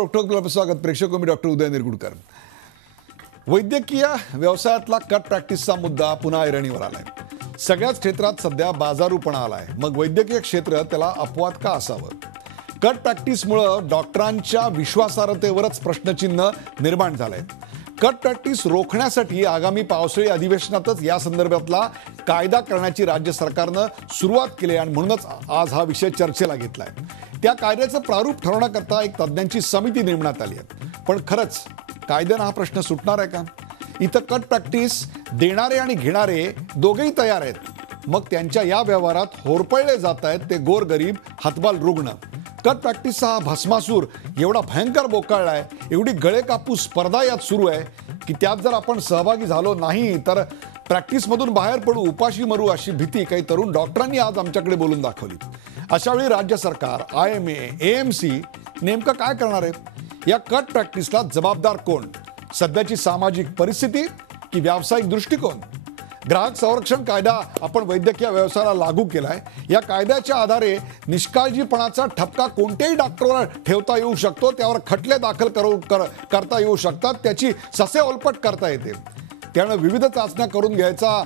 Doctor स्वागत प्रेक्षक मी doctor Uday Nirgudkar. वैद्यकीय व्यवसायातला कट प्रॅक्टिसचा मुद्दा पुन्हा ऐरणीवर आलाय। सगळ्याच क्षेत्रात सध्या बाजारूपणा आलाय, मग वैद्यकीय क्षेत्र त्याला अपवाद का असावं? कट प्रॅक्टिसमुळे डॉक्टरांच्या विश्वासार्हतेवरच प्रश्नचिन्ह निर्माण झालंय। कट प्रॅक्टिस रोखण्यासाठी आगामी पावसाळी अधिवेशनातच या संदर्भातला कायदा करण्याची राज्य सरकारनं सुरुवात केली आणि म्हणूनच आज हा विषय चर्चेला घेतलाय। त्या कायद्याचं प्रारूप ठरवण्याकरता एक तज्ज्ञांची समिती नेमण्यात आली आहे। पण खरंच कायद्यानं हा प्रश्न सुटणार आहे का? इथं कट प्रॅक्टिस देणारे आणि घेणारे दोघेही तयार आहेत, मग त्यांच्या या व्यवहारात होरपळले जात आहेत ते गोरगरीब हातबाल रुग्ण। कट प्रॅक्टिसचा हा भस्मासूर एवढा भयंकर बोकाळलाय, एवढी गळे कापूस स्पर्धा यात सुरू आहे की त्यात जर आपण सहभागी झालो नाही तर प्रॅक्टिसमधून बाहेर पडू, उपाशी मरू अशी भीती काही तरुण डॉक्टरांनी आज आमच्याकडे बोलून दाखवली। अशावेळी राज्य सरकार, IMA, AMC नेमकं काय करणार आहे? या कट प्रॅक्टिसला जबाबदार कोण? सध्याची सामाजिक परिस्थिती की व्यावसायिक दृष्टिकोन? ग्राहक संरक्षण कायदा आपण वैद्यकीय व्यवसायाला लागू केलाय। या कायद्याच्या आधारे निष्काळजीपणाचा ठपका कोणत्याही डॉक्टरवर ठेवता येऊ शकतो, त्यावर खटले दाखल करता येऊ शकतात, त्याची ससेहोलपट करता येते। त्यामुळे विविध चाचण्या करून घ्यायचा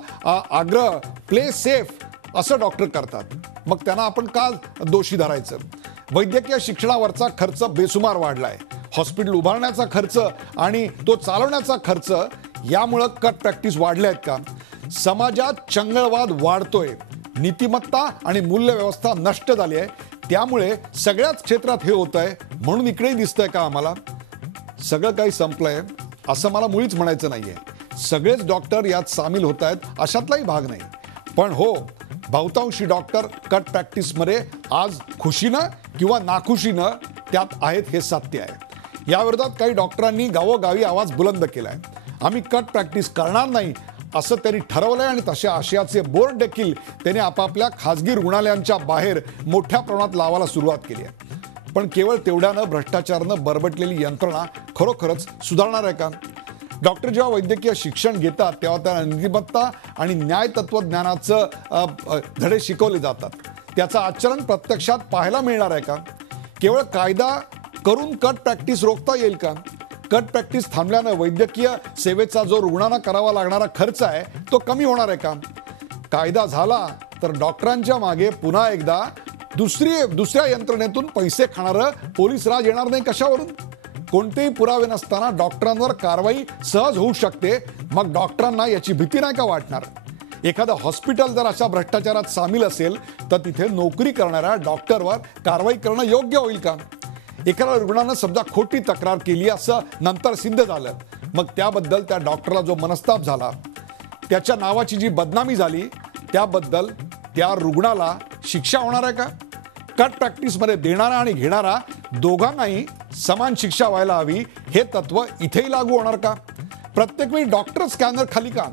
आग्रह प्ले सेफ असं डॉक्टर करतात, मग त्यांना आपण का दोषी धरायचं? वैद्यकीय शिक्षणावरचा खर्च बेसुमार वाढलाय। हॉस्पिटल उभारण्याचा खर्च आणि तो चालवण्याचा खर्च यामुळे कट प्रॅक्टिस वाढल्या आहेत का? समाजात चंगळवाद वाढतोय, नीतिमत्ता आणि मूल्य व्यवस्था नष्ट झाली आहे, त्यामुळे सगळ्याच क्षेत्रात हे होत आहे। म्हणून इकडेही दिसतंय का आम्हाला सगळं काही संपलंय असं मला मुळीच म्हणायचं नाहीये। सगळेच डॉक्टर यात सामील होत आहेत अशातलाही भाग नाही, पण हो, बहुतांशी डॉक्टर कट प्रॅक्टिसमध्ये आज खुशीनं किंवा नाखुशीनं त्यात आहेत हे सत्य आहे। या विरोधात काही डॉक्टरांनी गावोगावी आवाज बुलंद केलाय। आम्ही कट प्रॅक्टिस करणार नाही असं त्यांनी ठरवलंय आणि तशा आशयाचे बोर्ड देखील त्यांनी आपापल्या खाजगी रुग्णालयांच्या बाहेर मोठ्या प्रमाणात लावायला सुरुवात केली आहे। पण केवळ तेवढ्यानं भ्रष्टाचारानं बरबटलेली यंत्रणा खरोखरच सुधारणार आहे का? डॉक्टर जेव्हा वैद्यकीय शिक्षण घेतात तेव्हा त्यांना नीतिमत्ता आणि न्याय तत्वज्ञानाचं धडे शिकवले जातात, त्याचं आचरण प्रत्यक्षात पाहायला मिळणार आहे का? केवळ कायदा करून कट प्रॅक्टिस रोखता येईल का? कट प्रॅक्टिस थांबल्यानं वैद्यकीय सेवेचा जो रुग्णांना करावा लागणारा खर्च आहे तो कमी होणार आहे का? कायदा झाला तर डॉक्टरांच्या मागे पुन्हा एकदा दुसऱ्या यंत्रणेतून पैसे खाणारं पोलीस राज येणार नाही कशावरून? कोणतेही पुरावे नसताना डॉक्टरांवर कारवाई सहज होऊ शकते, मग डॉक्टरांना याची भीती नाही का वाटणार? एखादं हॉस्पिटल जर अशा भ्रष्टाचारात सामील असेल तर तिथे नोकरी करणाऱ्या डॉक्टरवर कारवाई करणं योग्य होईल का? एखाद्या रुग्णानं समजा खोटी तक्रार केली असं नंतर सिद्ध झालं, मग त्याबद्दल त्या डॉक्टरला जो मनस्ताप झाला, त्याच्या नावाची जी बदनामी झाली, त्याबद्दल त्या रुग्णाला शिक्षा होणार आहे का? कट प्रॅक्टिसमध्ये देणारा आणि घेणारा दोघांनाही समान शिक्षा व्हायला हवी हे तत्व इथेही लागू होणार का? प्रत्येक वेळी डॉक्टर स्कॅनर खाली का?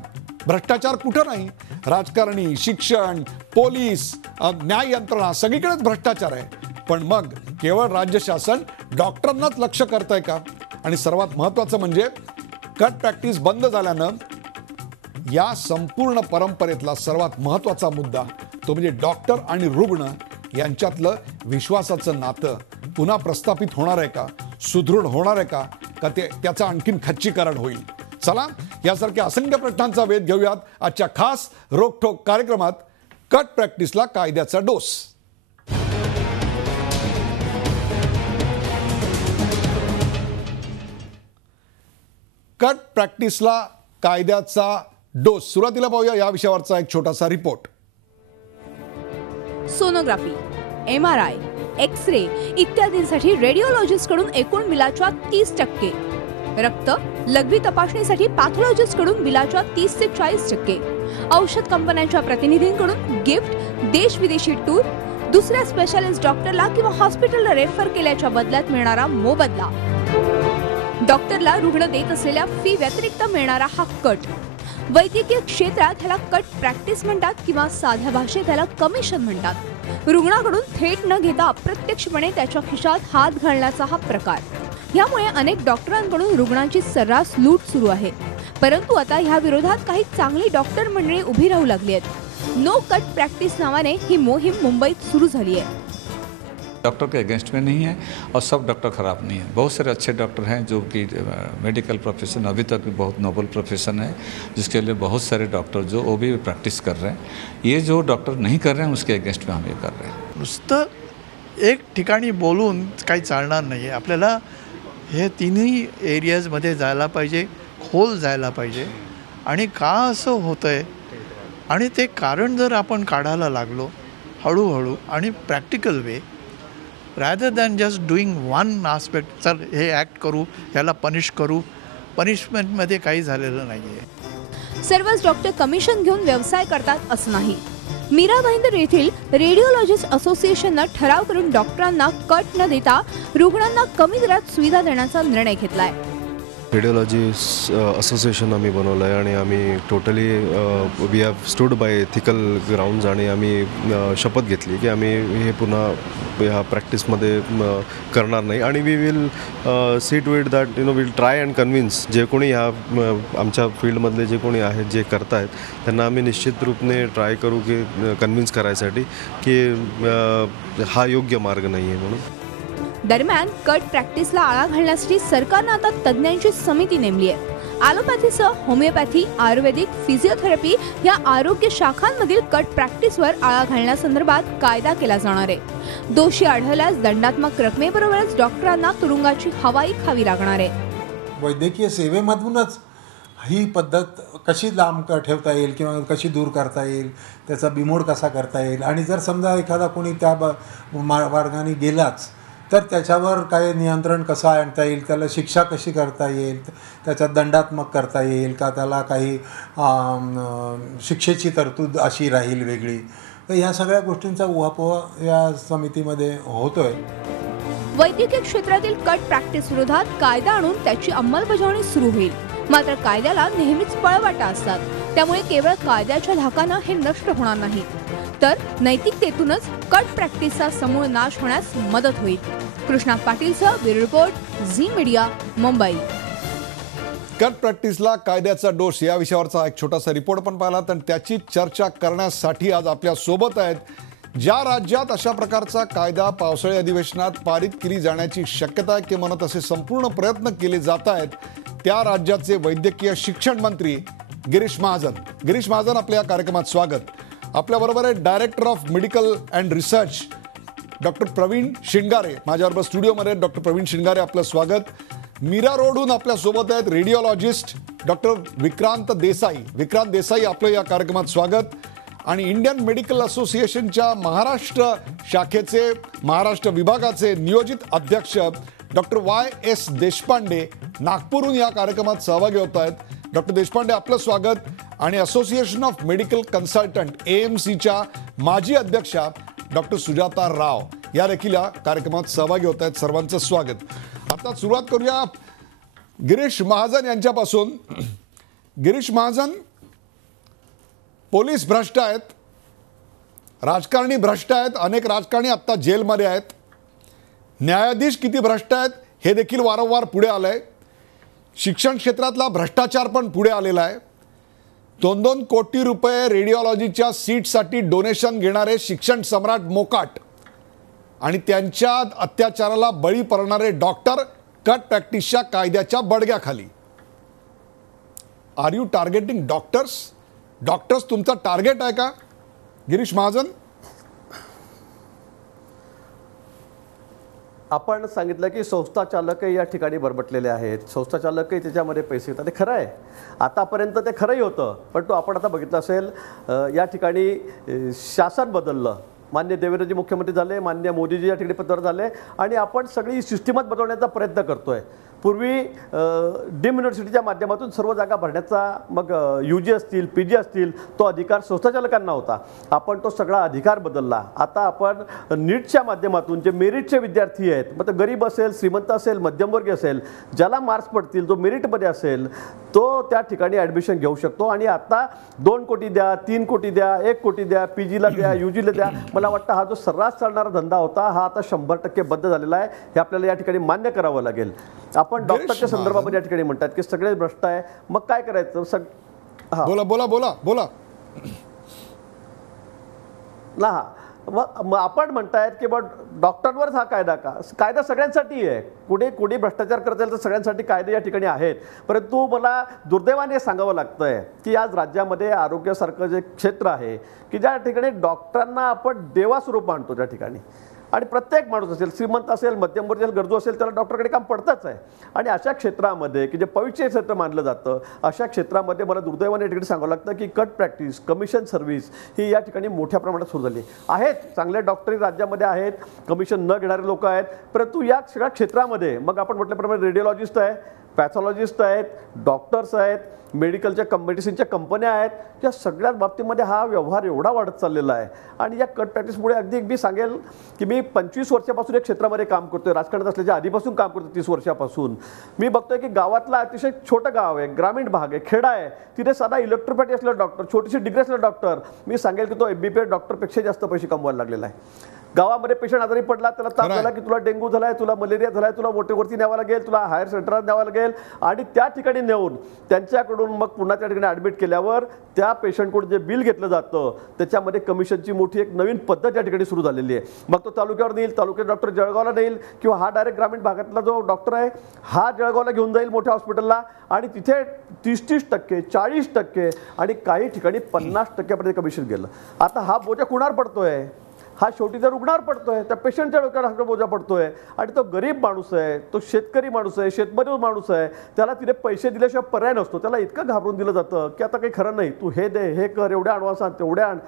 भ्रष्टाचार कुठं नाही? राजकारणी, शिक्षण, पोलीस, न्याय यंत्रणा सगळीकडेच भ्रष्टाचार आहे, पण मग केवळ राज्य शासन डॉक्टरांनाच लक्ष करतंय का? आणि सर्वात महत्त्वाचं म्हणजे कट प्रॅक्टिस बंद झाल्यानं या संपूर्ण परंपरेतला सर्वात महत्त्वाचा मुद्दा तो म्हणजे डॉक्टर आणि रुग्ण यांच्यातलं विश्वासाचं नातं पुन्हा प्रस्थापित होणार आहे का? सुदृढ होणार आहे का? का त्याचं आणखीन खच्चीकरण होईल? चला यासारख्या असंख्य प्रश्नांचा वेध घेऊयात आजच्या खास रोखठोक कार्यक्रमात कट प्रॅक्टिसला कायद्याचा डोस। कट प्रॅक्टिसला कायद्याचा डोस। सुरुवातीला पाहूया या विषयावरचा एक छोटासा रिपोर्ट। सोनोग्राफी, MRI, एक्स-रे इत्यादींसाठी रेडिओलॉजिस्ट कडून एकूण बिलाच्या 30%, रक्त लघवी तपासणीसाठी पॅथॉलॉजिस्ट कडून बिलाच्या 30 ते 40%, औषध कंपन्यांच्या प्रतिनिधींकडून गिफ्ट, देश विदेशी टूर, दुसऱ्या स्पेशालिस्ट डॉक्टरला किंवा हॉस्पिटलला रेफर केल्याच्या बदल्यात मिळणारा मोबदला, डॉक्टरला रुग्ण देत असलेल्या फी व्यतिरिक्त मिळणारा हा कट। वैद्यकीय क्षेत्रात ह्याला कट प्रॅक्टिस म्हणतात किंवा साध्या भाषेत ह्याला कमिशन म्हणतात। रुग्णाकडून थेट न घेता अप्रत्यक्षपणे त्याच्या खिशात हात घालण्याचा हा प्रकार। यामुळे अनेक डॉक्टरांकडून रुग्णांची सर्रास लूट सुरू आहे, परंतु आता ह्या विरोधात काही चांगली डॉक्टर मंडळी उभी राहू लागली आहेत। नो कट प्रॅक्टिस नावाने ही मोहीम मुंबईत सुरू झाली आहे। डॉक्टर के अगेंस्ट में नहीं है और सब डॉक्टर ख़राब नहीं है। बहुत सारे अच्छे डॉक्टर हैं जो कि मेडिकल प्रोफेशन अभी तक भी बहुत नोबल प्रोफेशन है, जिसके लिए बहुत सारे डॉक्टर जो वो भी प्रैक्टिस कर रहे हैं। ये जो डॉक्टर नहीं कर रहे हैं उसके अगेंस्ट में हम ये कर रहे हैं। नुसतं एक ठिकाणी बोलून काही चालणार नाही आहे. आपल्याला हे तिन्ही एरियाजमध्ये जायला पाहिजे, खोल जायला पाहिजे. आणि का असं होतं आहे आणि ते कारण जर आपण काढायला लागलो हळूहळू आणि practical way, rather than just doing one aspect, चल हे ॲक्ट करू, ह्याला पनिश करू, पनिशमेंटमध्ये काही झालेलं नाही आहे. सर्वच डॉक्टर कमिशन घेऊन व्यवसाय करतात असं नाही. मीरा भाईंदर येथील रेडिओलॉजिस्ट असोसिएशननं ठराव करून डॉक्टरांना कट न देता रुग्णांना कमी दरात सुविधा देण्याचा निर्णय घेतलाय. रेडिओलॉजी असोसिएशन आम्ही बनवलं आहे आणि आम्ही totally we have stood by ethical grounds आणि आम्ही शपथ घेतली की आम्ही हे पुन्हा ह्या प्रॅक्टिसमध्ये करणार नाही. आणि we will see to it that will try and convince जे कोणी ह्या आमच्या फील्डमधले जे कोणी आहेत जे करत आहेत त्यांना आम्ही निश्चित रूपने ट्राय करू की कन्व्हिन्स करायसाठी की हा योग्य मार्ग नाही आहे म्हणून. दरम्यान कट प्रॅक्टिसला आळा घालण्यासाठी सरकारनं आता तज्ज्ञांची समिती नेमली आहे. ॲलोपॅथीसह होमिओपॅथी, आयुर्वेदिक, फिजिओथेरपी या आरोग्य शाखांमधील कट प्रॅक्टिसवर आळा घालण्यासंदर्भात कायदा केला जाणार आहे. दोषी आढळल्यास दंडात्मक रकमेबरोबरच डॉक्टरांना तुरुंगाची हवाई खावी लागणार आहे. वैद्यकीय सेवेमधूनच ही पद्धत कशी लांब ठेवता येईल किंवा कशी दूर करता येईल, त्याचा बिमोड कसा करता येईल. आणि जर समजा एखादा कोणी त्या मार्गाने गेलाच तर त्याच्यावर काय नियंत्रण कसं आणता येईल, त्याला शिक्षा कशी करता येईल, त्याच्यात दंडात्मक करता येईल का, त्याला काही शिक्षेची तरतूद अशी राहील वेगळी. तर ह्या सगळ्या गोष्टींचा उहापोह या समितीमध्ये होतोय. वैद्यकीय क्षेत्रातील कट प्रॅक्टिस विरोधात कायदा आणून त्याची अंमलबजावणी सुरू होईल. मात्र कायद्याला नेहमीच पळवाटा असतात, त्यामुळे केवळ कायद्याच्या धाकानं हे नष्ट होणार नाही, तर नैतिकतेतूनच कट प्रॅक्टिसचा समूळ नाश होण्यास मदत होईल. कृष्णा पाटीलसह bureau report, Zee media, Mumbai. Cut प्रॅक्टिसला कायद्याचा दोष या विषयावरचा एक छोटासा रिपोर्ट पण पाहिला. तर त्याची चर्चा करण्यासाठी आज आपल्या सोबत आहेत ज्या राज्यात अशा प्रकारचा कायदा पावसाळी अधिवेशनात पारित केली जाण्याची शक्यता आहे की म्हणत असे संपूर्ण प्रयत्न केले जात आहेत, त्या राज्याचे वैद्यकीय शिक्षण मंत्री गिरीश महाजन. गिरीश महाजन, आपल्या या कार्यक्रमात स्वागत. आपल्याबरोबर आहे director of medical and research doctor Praveen Shingare माझ्याबरोबर स्टुडिओमध्ये. डॉक्टर प्रवीण शिंगारे, आपलं स्वागत. मीरा रोडहून आपल्या सोबत आहेत रेडिओलॉजिस्ट डॉक्टर विक्रांत देसाई. विक्रांत देसाई, आपलं या कार्यक्रमात स्वागत. आणि इंडियन मेडिकल असोसिएशनच्या महाराष्ट्र शाखेचे, महाराष्ट्र विभागाचे नियोजित अध्यक्ष डॉक्टर YS देशपांडे नागपूरहून या कार्यक्रमात सहभागी होत आहेत. डॉक्टर देशपांडे, आपलं स्वागत. आणि असोसिएशन ऑफ मेडिकल कन्सल्टंट AMCच्या माजी अध्यक्षा डॉक्टर सुजाता राव या देखील या कार्यक्रमात सहभागी होत आहेत. सर्वांचं स्वागत. आता सुरुवात करूया गिरीश महाजन यांच्यापासून. गिरीश महाजन, पोलीस भ्रष्ट आहेत, राजकारणी भ्रष्ट आहेत, अनेक राजकारणी आत्ता जेलमध्ये आहेत, न्यायाधीश किती भ्रष्ट आहेत हे देखील वारंवार पुढे आलं आहे. शिक्षण क्षेत्रातला भ्रष्टाचार पण पुढे आलेला आहे. 2-2 कोटी रुपये रेडिओलॉजीच्या सीटसाठी डोनेशन घेणारे शिक्षण सम्राट मोकाट आणि त्यांच्या अत्याचाराला बळी पडणारे डॉक्टर कट प्रॅक्टिसच्या कायद्याच्या बडग्याखाली. Are you targeting doctors? Doctors तुमचा टार्गेट आहे का गिरीश महाजन? आपण सांगितलं की संस्था चालकही या ठिकाणी बरबटलेले आहेत, संस्था चालकही त्याच्यामध्ये पैसे येतात. ते खरं आहे, आतापर्यंत ते खरंही होतं. पण तो आपण आता बघितलं असेल या ठिकाणी शासन बदललं, मान्य देवेंद्रजी मुख्यमंत्री झाले, मान्य मोदीजी या ठिकाणी पदावर झाले आणि आपण सगळी सिस्टीमच बदलण्याचा प्रयत्न करतोय. पूर्वी डीम युनिव्हर्सिटीच्या माध्यमातून सर्व जागा भरण्याचा मग UG असतील PG असतील तो अधिकार संस्थाचालकांना होता. आपण तो सगळा अधिकार बदलला. आता आपण नीटच्या माध्यमातून जे मेरिटचे विद्यार्थी आहेत, मग गरीब असेल, श्रीमंत असेल, मध्यमवर्गीय असेल, ज्याला मार्क्स पडतील, जो मेरिटमध्ये असेल तो त्या ठिकाणी ॲडमिशन घेऊ शकतो. आणि आता 2 कोटी द्या, 3 कोटी द्या, 1 कोटी द्या, PGला द्या, UGला द्या. मला वाटतं हा जो सर्रास चालणारा धंदा होता हा आता 100% बंद झालेला आहे. हे आपल्याला या ठिकाणी मान्य करावं लागेल. आपण डॉक्टरच्या संदर्भामध्ये या ठिकाणी म्हणतात की सगळे भ्रष्ट आहे, मग काय करायचं? बोला बोला बोला बोला. मग आपण म्हणतायत की बा डॉक्टरांवरच हा कायदा का? कायदा सगळ्यांसाठी आहे. कुणी भ्रष्टाचार करता येईल तर सगळ्यांसाठी कायदे या ठिकाणी आहेत. परंतु मला दुर्दैवाने सांगावं लागतंय की आज राज्यामध्ये आरोग्यासारखं जे क्षेत्र आहे की ज्या ठिकाणी डॉक्टरांना आपण देवास्वरूप मानतो त्या ठिकाणी, आणि प्रत्येक माणूस असेल, श्रीमंत असेल, मध्यमवर्गीय असेल, गरजू असेल, त्याला डॉक्टरकडे काम पडतंच आहे. आणि अशा क्षेत्रामध्ये की जे पवित्र क्षेत्र मानलं जातं अशा क्षेत्रामध्ये मला दुर्दैवाने या ठिकाणी सांगावं लागतं की कट प्रॅक्टिस, कमिशन सर्व्हिस ही या ठिकाणी मोठ्या प्रमाणात सुरू झाली आहेत. चांगले डॉक्टरी राज्यामध्ये आहेत, कमिशन न घेणारे लोक आहेत, परंतु या सगळ्या क्षेत्रामध्ये मग आपण म्हटल्याप्रमाणे रेडिओलॉजिस्ट आहे, पॅथॉलॉजिस्ट आहेत, डॉक्टर्स आहेत, मेडिकलच्या मेडिसिनच्या कंपन्या आहेत, या सगळ्याच बाबतीमध्ये हा व्यवहार एवढा वाढत चाललेला आहे. आणि या कट प्रॅक्टिसमुळे अगदी मी सांगेल की मी 25 वर्षापासून या क्षेत्रामध्ये काम करतोय, राजकारणात असल्याच्या आधीपासून काम करतो, 30 वर्षापासून मी बघतोय की गावातला अतिशय छोटं गाव आहे, ग्रामीण भाग आहे, खेडा आहे, तिथे साधा इलेक्ट्रोपॅथी असलेला डॉक्टर, छोटीशी डिग्री असलेला डॉक्टर, मी सांगेल की तो MBBS डॉक्टरपेक्षा जास्त पैसे कमवायला लागलेला आहे. गावामध्ये पेशंट आजारी पडला, त्याला ताप झाला की तुला डेंग्यू झालाय, तुला मलेरिया झालाय, तुला मोठेवरती न्यावं लागेल, तुला हायर सेंटरात न्यावं लागेल, आणि त्या ठिकाणी नेऊन त्यांच्याकडून मग पुन्हा त्या ठिकाणी ॲडमिट केल्यावर त्या पेशंटकडून जे बिल घेतलं जातं त्याच्यामध्ये कमिशनची मोठी एक नवीन पद्धत या ठिकाणी सुरू झालेली आहे. मग तो तालुक्यावर नेईल, तालुक्यात डॉक्टर जळगावला नेईल, किंवा हा डायरेक्ट ग्रामीण भागातला जो डॉक्टर आहे हा जळगावला घेऊन जाईल मोठ्या हॉस्पिटलला, आणि तिथे 30% 40% आणि काही ठिकाणी 50% कमिशन गेलं. आता हा बोजा कुणावर पडतोय? हा शेवटी त्या रुग्णावर पडतोय, त्या पेशंटच्या डोक्यावर हा बोजा पडतोय. आणि तो गरीब माणूस आहे, तो शेतकरी माणूस आहे, शेतमजूर माणूस आहे, त्याला तिथे पैसे दिल्याशिवाय पर्याय नसतो. त्याला इतकं घाबरून दिलं जातं की आता काही खरं नाही, तू हे दे, हे कर, एवढ्या ॲडव्हान्स आण, तेवढे आण,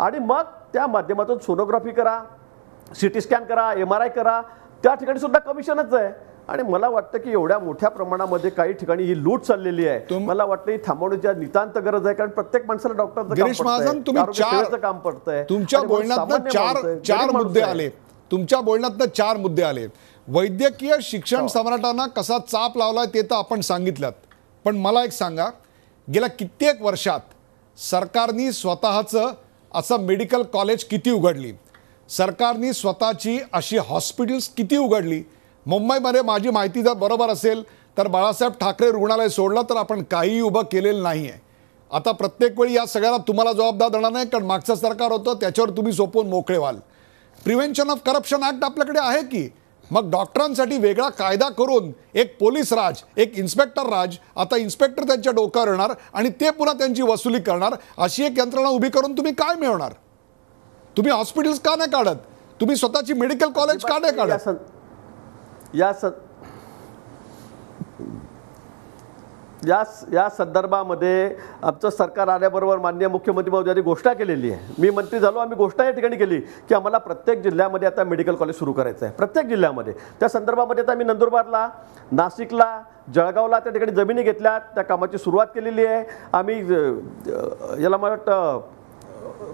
आणि मग त्या माध्यमातून सोनोग्राफी करा, CT स्कॅन करा, MRI करा, त्या ठिकाणी सुद्धा कमिशनच आहे. आणि मला वाटतं की एवढ्या मोठ्या प्रमाणामध्ये काही ठिकाणी ही लूट चाललेली आहे. मला वाटतं ही थांबवण्याची नितांत गरज आहे, कारण प्रत्येक माणसाला डॉक्टरचं गिरीश महाजन, तुम्ही काम पडतंय. तुमच्या बोलण्यातनं चार मुद्दे आले, तुमच्या बोलण्यातनं 4 मुद्दे आले. वैद्यकीय शिक्षण सम्राटांना कसा चाप लावलाय ते तर आपण सांगितलं, पण मला एक सांगा, गेल्या कित्येक वर्षात सरकारनी स्वतःचं असं मेडिकल कॉलेज किती उघडली, सरकारनी स्वतःची अशी हॉस्पिटल्स किती उघडली? मुंबईमध्ये माझी माहिती जर बरोबर असेल तर बाळासाहेब ठाकरे रुग्णालय सोडलं तर आपण काहीही उभं केलेलं नाही आहे. आता प्रत्येक वेळी या सगळ्याला तुम्हाला जबाबदार देणार नाही, कारण मागचं सरकार होतं त्याच्यावर तुम्ही सोपवून मोकळे व्हाल. प्रिव्हेन्शन ऑफ करप्शन ॲक्ट आपल्याकडे आहे की? मग डॉक्टरांसाठी वेगळा कायदा करून एक पोलीस राज, एक इन्स्पेक्टर राज, आता इन्स्पेक्टर त्यांच्या डोक्यावर येणार आणि ते पुन्हा त्यांची वसुली करणार, अशी एक यंत्रणा उभी करून तुम्ही काय मिळवणार? तुम्ही हॉस्पिटल्स का नाही काढत? तुम्ही स्वतःची मेडिकल कॉलेज का नाही काढत? या संदर्भामध्ये आमचं सरकार आल्याबरोबर माननीय मुख्यमंत्री महोदयांनी घोषणा केलेली आहे. मी मंत्री झालो, आम्ही घोषणा या ठिकाणी केली की आम्हाला प्रत्येक जिल्ह्यामध्ये आता मेडिकल कॉलेज सुरू करायचं आहे, प्रत्येक जिल्ह्यामध्ये. त्या संदर्भामध्ये आता आम्ही नंदुरबारला, नाशिकला, जळगावला त्या ठिकाणी जमिनी घेतल्या, त्या कामाची सुरुवात केलेली आहे. आम्ही याला मला वाटतं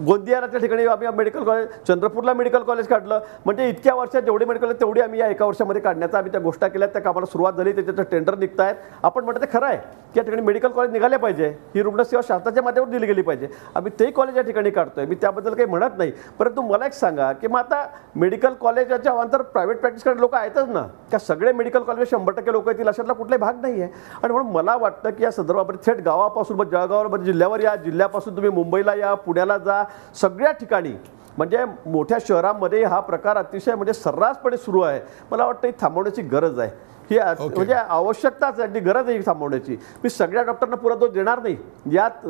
गोंदियाला त्या ठिकाणी आम्ही मेडिकल कॉलेज, चंद्रपूरला मेडिकल कॉलेज काढलं. म्हणजे इतक्या वर्षात जेवढे मेडिकल आहेत तेवढी आम्ही या एका वर्षामध्ये काढण्याचा आम्ही त्या गोष्टी केल्या, त्या कामाला सुरुवात झाली, त्याच्यात टेंडर निघत आहेत. आपण म्हणतो ते खरं आहे की या ठिकाणी मेडिकल कॉलेज निघाले पाहिजे, ही रुग्णसेवा शासनाच्या माध्यमातून दिली गेली पाहिजे. आम्ही तेही कॉलेज या ठिकाणी काढतोय, मी त्याबद्दल काही म्हणत नाही. परंतु मला एक सांगा की मग आता मेडिकल कॉलेजाच्या अवांतर प्रायव्हेट प्रॅक्टिस करणारे लोक आहेतच ना, का सगळे मेडिकल कॉलेज 100% लोक येतील अशातला कुठलाही भाग नाही आहे. आणि म्हणून मला वाटतं की या संदर्भामध्ये थेट गावापासून मग जळगावर जिल्ह्यावर या, जिल्ह्यापासून तुम्ही मुंबईला या, पुण्याला जा, सगळ्या ठिकाणी म्हणजे मोठ्या शहरांमध्ये हा प्रकार अतिशय म्हणजे सर्रासपणे सुरू आहे. मला वाटतं ही थांबवण्याची गरज आहे, ही म्हणजे आवश्यकताच आहे, अगदी गरज आहे ही थांबवण्याची. मी सगळ्या डॉक्टरांना पुरा दोष देणार नाही, यात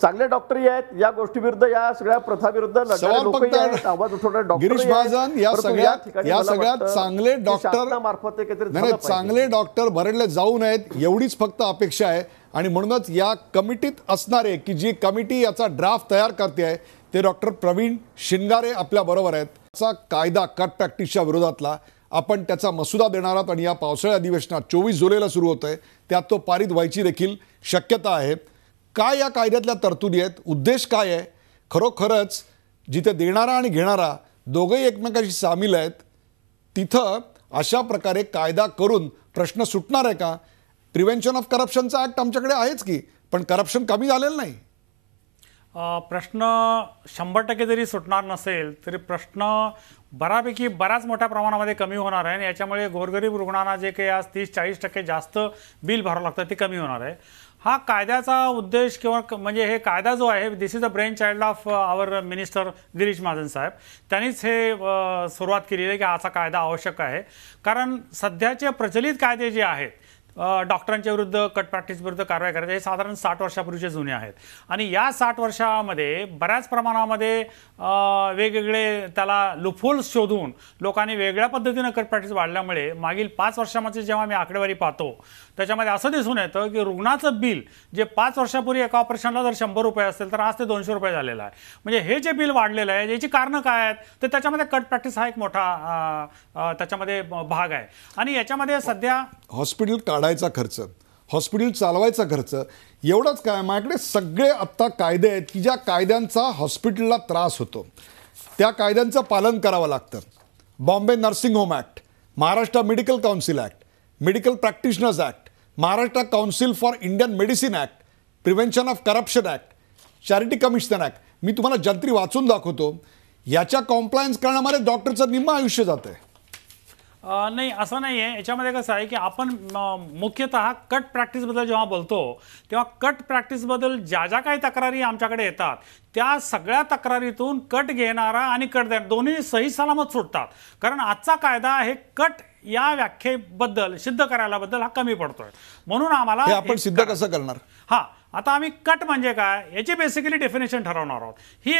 चांगले डॉक्टरी आहेत, या गोष्टीविरुद्ध, या सगळ्या प्रथाविरुद्ध लढणारे लोकही आहेत, आवाज उठवणारे डॉक्टर. गिरीश महाजन, या सगळ्यात चांगले डॉक्टर मार्फत चांगले डॉक्टर भरडले जाऊ नयेत एवढीच फक्त अपेक्षा आहे. आणि म्हणूनच या कमिटीत असणारे, की जी कमिटी याचा ड्राफ्ट तयार करते आहे, ते डॉक्टर प्रवीण शिंगारे आपल्या बरोबर आहेत. त्याचा कायदा कट प्रॅक्टिसच्या विरोधातला आपण त्याचा मसुदा देणार आहोत आणि या पावसाळी अधिवेशनात 24 जुलैला सुरू होत आहे, त्यात तो पारित व्हायची देखील शक्यता आहे. काय या कायद्यातल्या तरतुदी आहेत, उद्देश काय आहे? खरोखरच जिथे देणारा आणि घेणारा दोघंही एकमेकांशी सामील आहेत तिथं अशा प्रकारे कायदा करून प्रश्न सुटणार आहे का? प्रिव्हेन्शन ऑफ करप्शनचा ॲक्ट आमच्याकडे आहेच की, पण करप्शन कमी झालेलं नाही. प्रश्न 100% जरी सुटणार नसेल तरी प्रश्न बऱ्याच मोठ्या प्रमाणामध्ये कमी होणार आहे आणि याच्यामुळे गोरगरीब रुग्णांना जे काही आज 30-40% जास्त बिल भरावं लागतं ते कमी होणार आहे. हा कायद्याचा उद्देश किंवा म्हणजे हे कायदा जो आहे, this is the brain child of our minister Girish Mahajan साहेब, त्यांनीच हे सुरुवात केलेली आहे की असा कायदा आवश्यक आहे. कारण सध्याचे प्रचलित कायदे जे आहेत डॉक्टरांच्या विरुद्ध कट प्रॅक्टिस विरुद्ध कारवाई करायची हे साधारण 60 वर्षापूर्वीचे जुने आहेत आणि या 60 वर्षामध्ये बऱ्याच प्रमाणामध्ये वेगवेगळे त्याला लूपहोल्स शोधून लोकांनी वेगळ्या पद्धतीनं कट प्रॅक्टिस वाढल्यामुळे मागील 5 वर्षामध्ये जेव्हा मी आकडेवारी पाहतो त्याच्यामध्ये असं दिसून येतं की रुग्णाचं बिल जे 5 वर्षापूर्वी एका ऑपरेशनला जर 100 रुपये असेल तर आज ते 200 रुपये झालेलं आहे. म्हणजे हे जे बिल वाढलेलं आहे याची कारणं काय आहेत तर त्याच्यामध्ये कट प्रॅक्टिस हा एक मोठा त्याच्यामध्ये भाग आहे. आणि याच्यामध्ये सध्या हॉस्पिटल काढायचा खर्च, हॉस्पिटल चालवायचा खर्च एवढंच काय, माझ्याकडे सगळे आत्ता कायदे आहेत की ज्या कायद्यांचा हॉस्पिटलला त्रास होतो त्या कायद्यांचं पालन करावं लागतं. Bombay nursing home act, Maharashtra medical council act, medical practitioners act, Maharashtra council for Indian medicine act, prevention of corruption act, charity commission act. मी तुम्हाला जंत्री वाचून दाखवतो. याच्या कॉम्प्लायन्स करण्यामध्ये डॉक्टरचं निम्म आयुष्य जातं आहे. नाही असं नाही आहे. याच्यामध्ये कसं आहे की आपण मुख्यतः कट प्रॅक्टिसबद्दल जेव्हा बोलतो तेव्हा कट प्रॅक्टिसबद्दल ज्या ज्या काही तक्रारी आमच्याकडे येतात त्या सगळ्या तक्रारीतून कट घेणारा आणि कट देणारा दोन्ही सही सलामत सुटतात. कारण आजचा कायदा हे कट या व्याख्येबद्दल सिद्ध करायला बद्दल हा कमी पडतोय. म्हणून आम्हाला हे आपण सिद्ध कसं करणार? हां, आता आम्ही कट म्हणजे काय याची बेसिकली डेफिनेशन ठरवणार आहोत. ही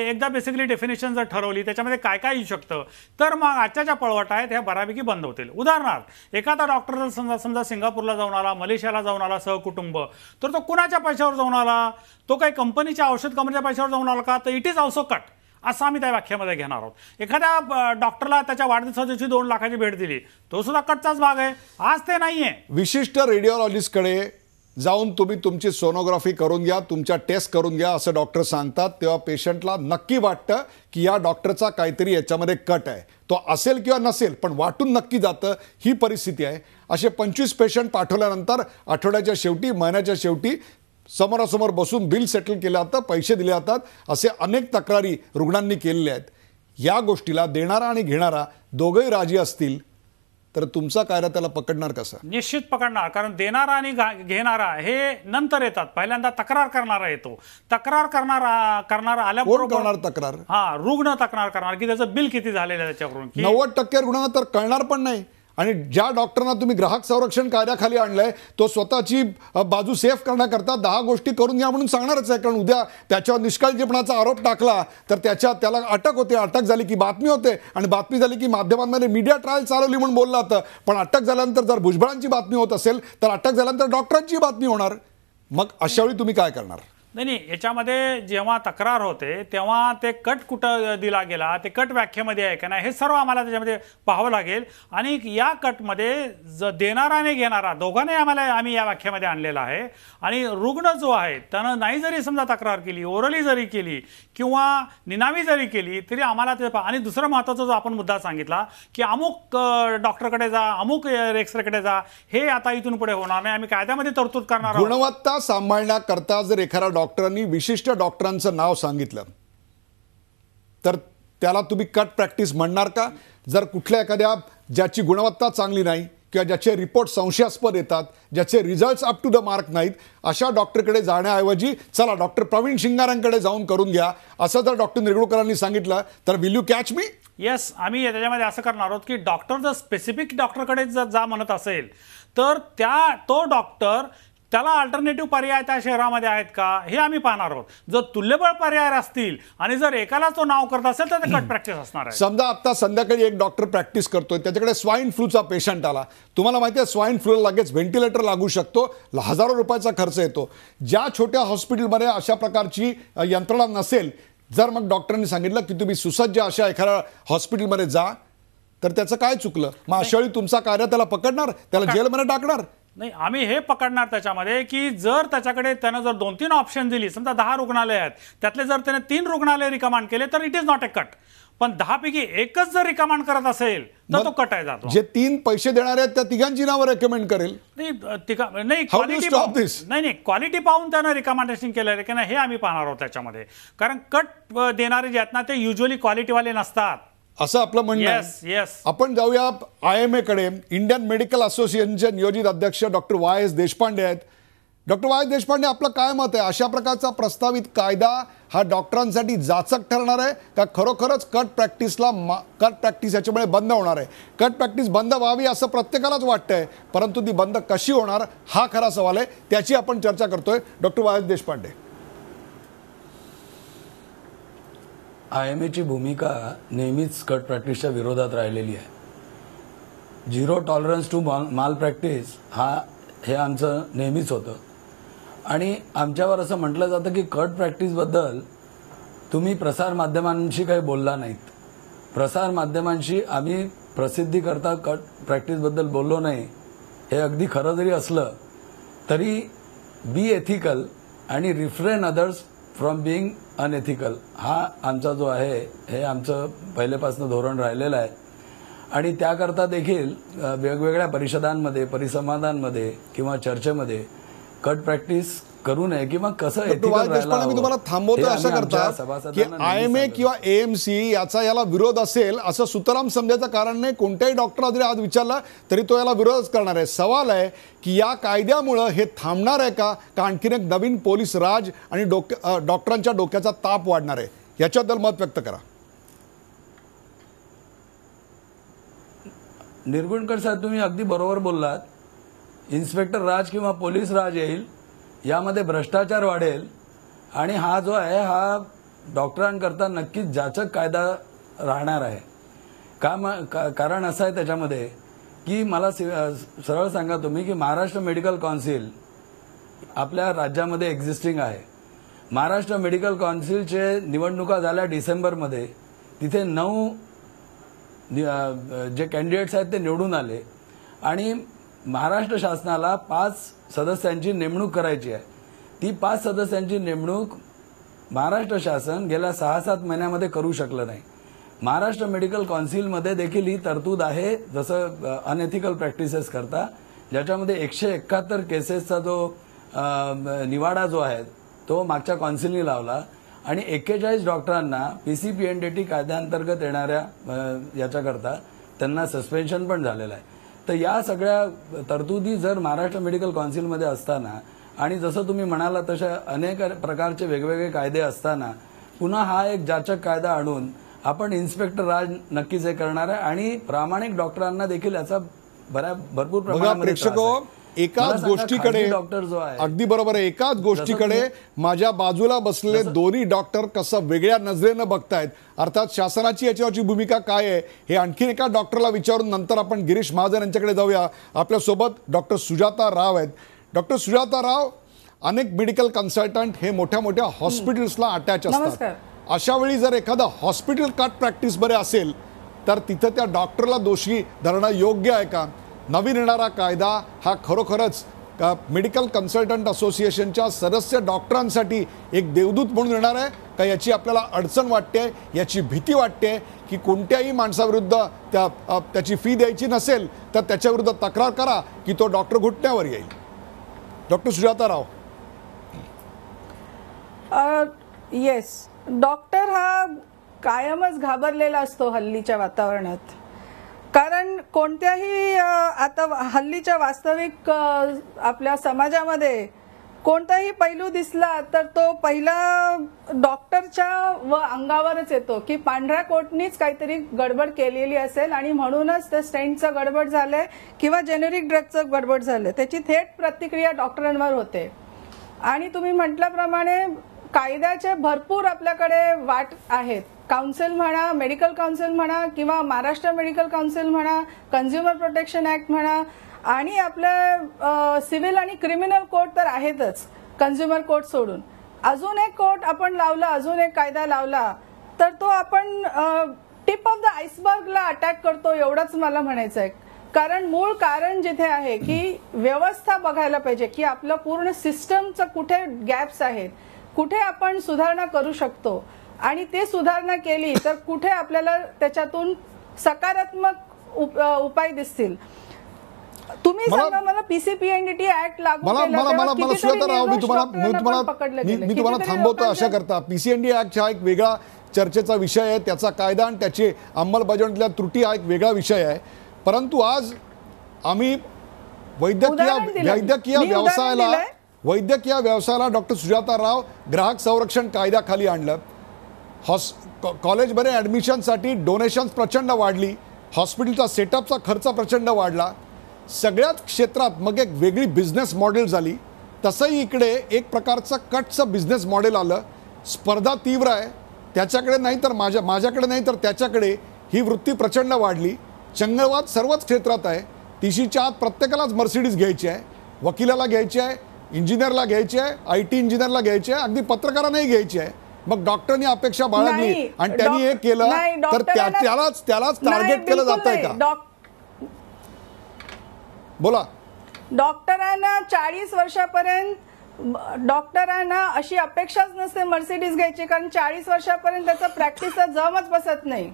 एकदा बेसिकली डेफिनेशन जर ठरवली त्याच्यामध्ये काय काय येऊ शकतं तर मग आजच्या ज्या पळवटा आहेत ह्या बऱ्यापैकी बंद होतील. उदाहरणार्थ एखादा डॉक्टर समजा सिंगापूरला जाऊन आला, मलेशियाला जाऊन आला सहकुटुंब, तर तो कुणाच्या पैशावर जाऊन आला? तो काही कंपनीच्या औषध कंपनीच्या पैशावर जाऊन आला का? तर इट इज ऑल्सो कट असं आम्ही त्या व्याख्यामध्ये घेणार आहोत. एखाद्या डॉक्टरला त्याच्या वाढदिवसाची 2 लाखाची भेट दिली, तो सुद्धा कटचाच भाग आहे. आज ते नाहीये. विशिष्ट रेडिओलॉजिस्टकडे जाऊन तुम्ही तुमची सोनोग्राफी करून घ्या, तुमच्या टेस्ट करून घ्या असं डॉक्टर सांगतात, तेव्हा पेशंटला नक्की वाटतं की या डॉक्टरचा काहीतरी याच्यामध्ये कट आहे. तो असेल किंवा नसेल पण वाटून नक्की जातं. ही परिस्थिती आहे. असे 25 पेशंट पाठवल्यानंतर आठवड्याच्या शेवटी, महिन्याच्या शेवटी समोरासमोर बसून बिल सेटल केलं जातं, पैसे दिले जातात. असे अनेक तक्रारी रुग्णांनी केलेल्या आहेत. या गोष्टीला देणारा आणि घेणारा दोघंही राजी असतील तर तुमचा कायदा त्याला पकडणार कसा? निश्चित पकडणार. कारण देणारा आणि घेणारा हे नंतर येतात. पहिल्यांदा तक्रार करणारा येतो. तक्रार करणारा आल्याबरोबर करणार तक्रार रुग्ण तक्रार करणार की त्याचं बिल किती झालेलं आहे त्याच्याकडून. 90% रुग्णांना तर कळणार पण नाही. आणि ज्या डॉक्टरना तुम्ही ग्राहक संरक्षण कायद्याखाली आणलंय तो स्वतःची बाजू सेफ करण्याकरता 10 गोष्टी करून घ्या म्हणून सांगणारच आहे. कारण उद्या त्याच्यावर निष्काळजीपणाचा आरोप टाकला तर त्याला अटक होते. अटक झाली की बातमी होते आणि बातमी झाली की माध्यमांमध्ये मीडिया ट्रायल चालवली म्हणून बोललं जातं. पण अटक झाल्यानंतर जर भुजबळांची बातमी होत असेल तर अटक झाल्यानंतर डॉक्टरांची बातमी होणार. मग अशा वेळी तुम्ही काय करणार? नाही, याच्यामध्ये जेव्हा तक्रार होते तेव्हा ते कट कुठं दिला गेला, ते कट व्याख्येमध्ये आहे का नाही हे सर्व आम्हाला त्याच्यामध्ये पाहावं लागेल. आणि या कटमध्ये देणारा आणि घेणारा दोघांनाही आम्ही या व्याख्येमध्ये आणलेला आहे. आणि रुग्ण जो आहे त्यानं नाही जरी समजा तक्रार केली, ओरली जरी केली किंवा निनावी जरी केली तरी आम्हाला ते आणि दुसरा महत्त्वाचा जो आपण मुद्दा सांगितला की अमुक डॉक्टरकडे जा, अमुक एक्सरेकडे जा, हे आता इथून पुढे होणार नाही. आम्ही कायद्यामध्ये तरतूद करणार आहोत. गुणवत्ता सांभाळण्याकरता जर एखादा डॉक्टरांनी विशिष्ट डॉक्टरांचं नाव सांगितलं तर त्याला तुम्ही कट प्रॅक्टिस म्हणणार का? जर कुठल्या एखाद्या ज्याची गुणवत्ता चांगली नाही किंवा ज्याचे रिपोर्ट संशयास्पद येतात, ज्याचे results up to the mark नाहीत, अशा डॉक्टरकडे जाण्याऐवजी चला डॉक्टर प्रवीण शिंगारांकडे जाऊन करून घ्या असं जर डॉक्टर निरगुडकरांनी सांगितलं तर will you catch me? Yes, आम्ही त्याच्यामध्ये असं करणार आहोत की डॉक्टर जर स्पेसिफिक डॉक्टरकडे जर जा म्हणत असेल तर तो डॉक्टर त्याला अल्टरनेटिव्ह पर्याय त्या शहरामध्ये आहेत का हे आम्ही पाहणार आहोत. जर तुल्यबळ पर्याय असतील आणि जर एकाला तो नाव करत असेल तर ते कट प्रॅक्टिस असणार आहे. समजा आता संध्याकाळी एक डॉक्टर प्रॅक्टिस करतोय, त्याच्याकडे स्वाईन फ्लूचा पेशंट आला. तुम्हाला माहिती आहे स्वाईन फ्लूला लगेच व्हेंटिलेटर लागू शकतो, हजारो रुपयाचा खर्च येतो. ज्या छोट्या हॉस्पिटलमध्ये अशा प्रकारची यंत्रणा नसेल, जर मग डॉक्टरांनी सांगितलं की तुम्ही सुसज्ज अशा एखाद्या हॉस्पिटलमध्ये जा तर त्याचं काय चुकलं? मग अशा वेळी तुमचा कायदा त्याला पकडणार, त्याला जेलमध्ये टाकणार? नाही, आम्ही हे पकडणार त्याच्यामध्ये की जर त्याच्याकडे त्यानं जर 2-3 ऑप्शन दिली, समजा 10 रुग्णालय आहेत त्यातले जर त्याने 3 रुग्णालय रिकमांड केले तर it is not a cut. पण 10 पैकी एकच जर रिकमेंड करत असेल तर तो कट आहे जातो. जे 3 पैसे देणारे आहेत त्या तिघांची नावं रेकमेंड करेल. नाही How do you stop this? नाही क्वालिटी पाहून त्यानं रिकमेंडेशन केलं की नाही हे आम्ही पाहणार आहोत त्याच्यामध्ये. कारण कट देणारे जे आहेत ना ते युजली क्वालिटीवाले नसतात असं आपलं म्हणणं आहे. येस. आपण जाऊया IMA कडे. इंडियन मेडिकल असोसिएशनचे नियोजित अध्यक्ष डॉक्टर YS देशपांडे आहेत. डॉक्टर YS देशपांडे, आपलं काय मत आहे? अशा प्रकारचा प्रस्तावित कायदा हा डॉक्टरांसाठी जाचक ठरणार आहे का खरोखरच कट प्रॅक्टिस याच्यामुळे बंद होणार आहे? कट प्रॅक्टिस बंद व्हावी असं प्रत्येकालाच वाटतंय, परंतु ती बंद कशी होणार हा खरा सवाल आहे. त्याची आपण चर्चा करतोय. Doctor YS Deshpande. IMAची भूमिका नेहमीच कट प्रॅक्टिसच्या विरोधात राहिलेली आहे. झिरो टॉलरन्स टू माल प्रॅक्टिस हे आमचं नेहमीच होतं. आणि आमच्यावर असं म्हटलं जातं की कट प्रॅक्टिसबद्दल तुम्ही प्रसारमाध्यमांशी काही बोलला नाहीत. प्रसारमाध्यमांशी आम्ही प्रसिद्धीकरता कट प्रॅक्टिसबद्दल बोललो नाही हे अगदी खरं जरी असलं तरी बी एथिकल आणि refrain others from being unethical हा आमचा जो आहे हे आमचं पहिल्यापासून धोरण राहिलेलं आहे. आणि त्याकरता देखील वेगवेगळ्या परिषदांमध्ये परिसंवादांमध्ये किंवा चर्चेमध्ये कट प्रॅक्टिस करू नये किंवा कसं देशपांडे, मी तुम्हाला थांबवतो. असं करता की IMA किंवा AMC याला विरोध असेल असं सुतराम समजायचं कारण नाही. कोणत्याही डॉक्टरला जरी आज विचारला तरी तो याला विरोधच करणार आहे. सवाल आहे की या कायद्यामुळं हे थांबणार आहे का आणखीन एक नवीन पोलीस राज आणि डॉक्टरांच्या डोक्याचा ताप वाढणार आहे? याच्याबद्दल मत व्यक्त करा. निर्गुणकर साहेब, तुम्ही अगदी बरोबर बोललात. इन्स्पेक्टर राज किंवा पोलीस राज येईल, यामध्ये भ्रष्टाचार वाढेल आणि हा जो आहे हा डॉक्टरांकरता नक्कीच जाचक कायदा राहणार आहे. कारण असं आहे त्याच्यामध्ये की मला सरळ सांगा तुम्ही की महाराष्ट्र मेडिकल काउन्सिल आपल्या राज्यामध्ये एक्झिस्टिंग आहे. महाराष्ट्र मेडिकल काउन्सिलचे निवडणुका झाल्या डिसेंबरमध्ये. तिथे 9 जे कॅन्डिडेट्स आहेत ते निवडून आले आणि महाराष्ट्र शासनाला 5 सदस्यांची नेमणूक करायची आहे. ती 5 सदस्यांची नेमणूक महाराष्ट्र शासन गेल्या 6-7 महिन्यामध्ये करू शकलं नाही. महाराष्ट्र मेडिकल काउन्सिलमध्ये देखील ही तरतूद आहे जसं अनएथिकल प्रॅक्टिसेस करता, ज्याच्यामध्ये 171 केसेसचा जो निवाडा जो आहे तो मागच्या काउन्सिलनी लावला आणि 41 डॉक्टरांना PCPNDT कायद्याअंतर्गत येणाऱ्या याच्याकरता त्यांना सस्पेन्शन पण झालेलं आहे. तर या सगळ्या तरतुदी जर महाराष्ट्र मेडिकल काउन्सिलमध्ये असताना आणि जसं तुम्ही म्हणाला तशा अनेक प्रकारचे वेगवेगळे कायदे असताना पुन्हा हा एक जाचक कायदा आणून आपण इन्स्पेक्टर राज नक्कीच हे करणार आहे आणि प्रामाणिक डॉक्टरांना देखील याचा भरपूर प्रमाणामध्ये एकाच गोष्टीकडे डॉक्टर जो आहे अगदी बरोबर आहे. एकाच गोष्टीकडे माझ्या बाजूला बसलेले दोन्ही डॉक्टर कसं वेगळ्या नजरेनं बघतायत. अर्थात शासनाची याच्यावरची भूमिका काय आहे हे आणखीन एका डॉक्टरला विचारून नंतर आपण गिरीश महाजन यांच्याकडे जाऊया. आपल्यासोबत डॉक्टर सुजाता राव आहेत. डॉक्टर सुजाता राव, अनेक मेडिकल कन्सल्टंट हे मोठ्या मोठ्या हॉस्पिटल्सला अटॅच असतात. अशा वेळी जर एखादा हॉस्पिटल कट प्रॅक्टिस बरे असेल तर तिथं त्या डॉक्टरला दोषी धरणं योग्य आहे का? नवीन येणारा कायदा हा खरोखरच मेडिकल कन्सल्टंट असोसिएशनच्या सदस्य डॉक्टरांसाठी एक देवदूत म्हणून येणार आहे का? याची आपल्याला अडचण वाटते, याची भीती वाटते की कोणत्याही माणसाविरुद्ध त्याची फी द्यायची नसेल तर त्याच्याविरुद्ध तक्रार करा की तो डॉक्टर घुटण्यावर येईल. डॉक्टर सुजाता राव. येस, डॉक्टर हा कायमच घाबरलेला असतो हल्लीच्या वातावरणात. कारण कोणत्याही आता हल्लीच्या वास्तविक आपल्या समाजामध्ये कोणताही पैलू दिसला तर तो पहिला डॉक्टरच्या अंगावरच येतो की पांढऱ्या कोटनीच काहीतरी गडबड केलेली असेल आणि म्हणूनच त्या स्टेंटचं गडबड झालंय किंवा जेनेरिक ड्रगचं गडबड झालंय. त्याची थेट प्रतिक्रिया डॉक्टरांवर होते. आणि तुम्ही म्हटल्याप्रमाणे कायद्याचे भरपूर आपल्याकडे वाट आहेत. काउन्सिल म्हणा, मेडिकल काउन्सिल म्हणा किंवा महाराष्ट्र मेडिकल काउन्सिल म्हणा, कन्झ्युमर प्रोटेक्शन ऍक्ट म्हणा आणि आपले सिव्हिल आणि क्रिमिनल कोर्ट तर आहेतच. कन्झ्युमर कोर्ट सोडून अजून एक कोर्ट आपण लावला, अजून एक कायदा लावला तर तो आपण टिप ऑफ द आईसबर्गला अटॅक करतो एवढंच मला म्हणायचं आहे. कारण मूळ कारण जिथे आहे की व्यवस्था बघायला पाहिजे की आपलं पूर्ण सिस्टमचं कुठे गॅप्स आहेत, कुठे आपण सुधारणा करू शकतो. आणि ते सुधारणा केली तर कुठे आपल्याला त्याच्यातून सकारात्मक उपाय दिसतील. तुम्ही सांगा मला PCPNDT ऍक्ट लागू केलं तेव्हा कितीतरी सुजाता राव, मी तुम्हाला थांबवतो अशा करता. PCND ऍक्ट हा एक वेगळा चर्चेचा विषय आहे, त्याचा कायदा आणि त्याची अंमलबजावणीतल्या त्रुटी हा एक वेगळा विषय आहे. परंतु आज आम्ही वैद्यकीय व्यवसायाला डॉक्टर सुजाता राव ग्राहक संरक्षण कायद्याखाली आणलं. कॉलेजमध्ये ॲडमिशनसाठी डोनेशन्स प्रचंड वाढली, हॉस्पिटलचा सेटअपचा खर्च प्रचंड वाढला. सगळ्याच क्षेत्रात मग एक वेगळी बिझनेस मॉडेल झाली. तसंही इकडे एक प्रकारचं कटचं बिझनेस मॉडेल आलं. स्पर्धा तीव्र आहे, त्याच्याकडे नाही तर माझ्याकडे नाही तर त्याच्याकडे ही वृत्ती प्रचंड वाढली. चंगळवाद सर्वच क्षेत्रात आहे. 30च्या आत प्रत्येकालाच मर्सिडीज घ्यायची आहे, वकिलाला घ्यायची आहे, इंजिनियरला घ्यायची आहे, IT इंजिनियरला घ्यायची आहे, अगदी पत्रकारांनाही घ्यायची आहे. मग डॉक्टरनी अपेक्षा बाळगली आणि त्यांनी हे केलं तर त्यालाच टार्गेट केलं जात आहे का? बोला. डॉक्टरांना 40 वर्षापर्यंत डॉक्टरांना अशी अपेक्षाच नसते मर्सिडीज घ्यायची, कारण 40 वर्षापर्यंत त्याचा प्रॅक्टिसचा जमच बसत नाही.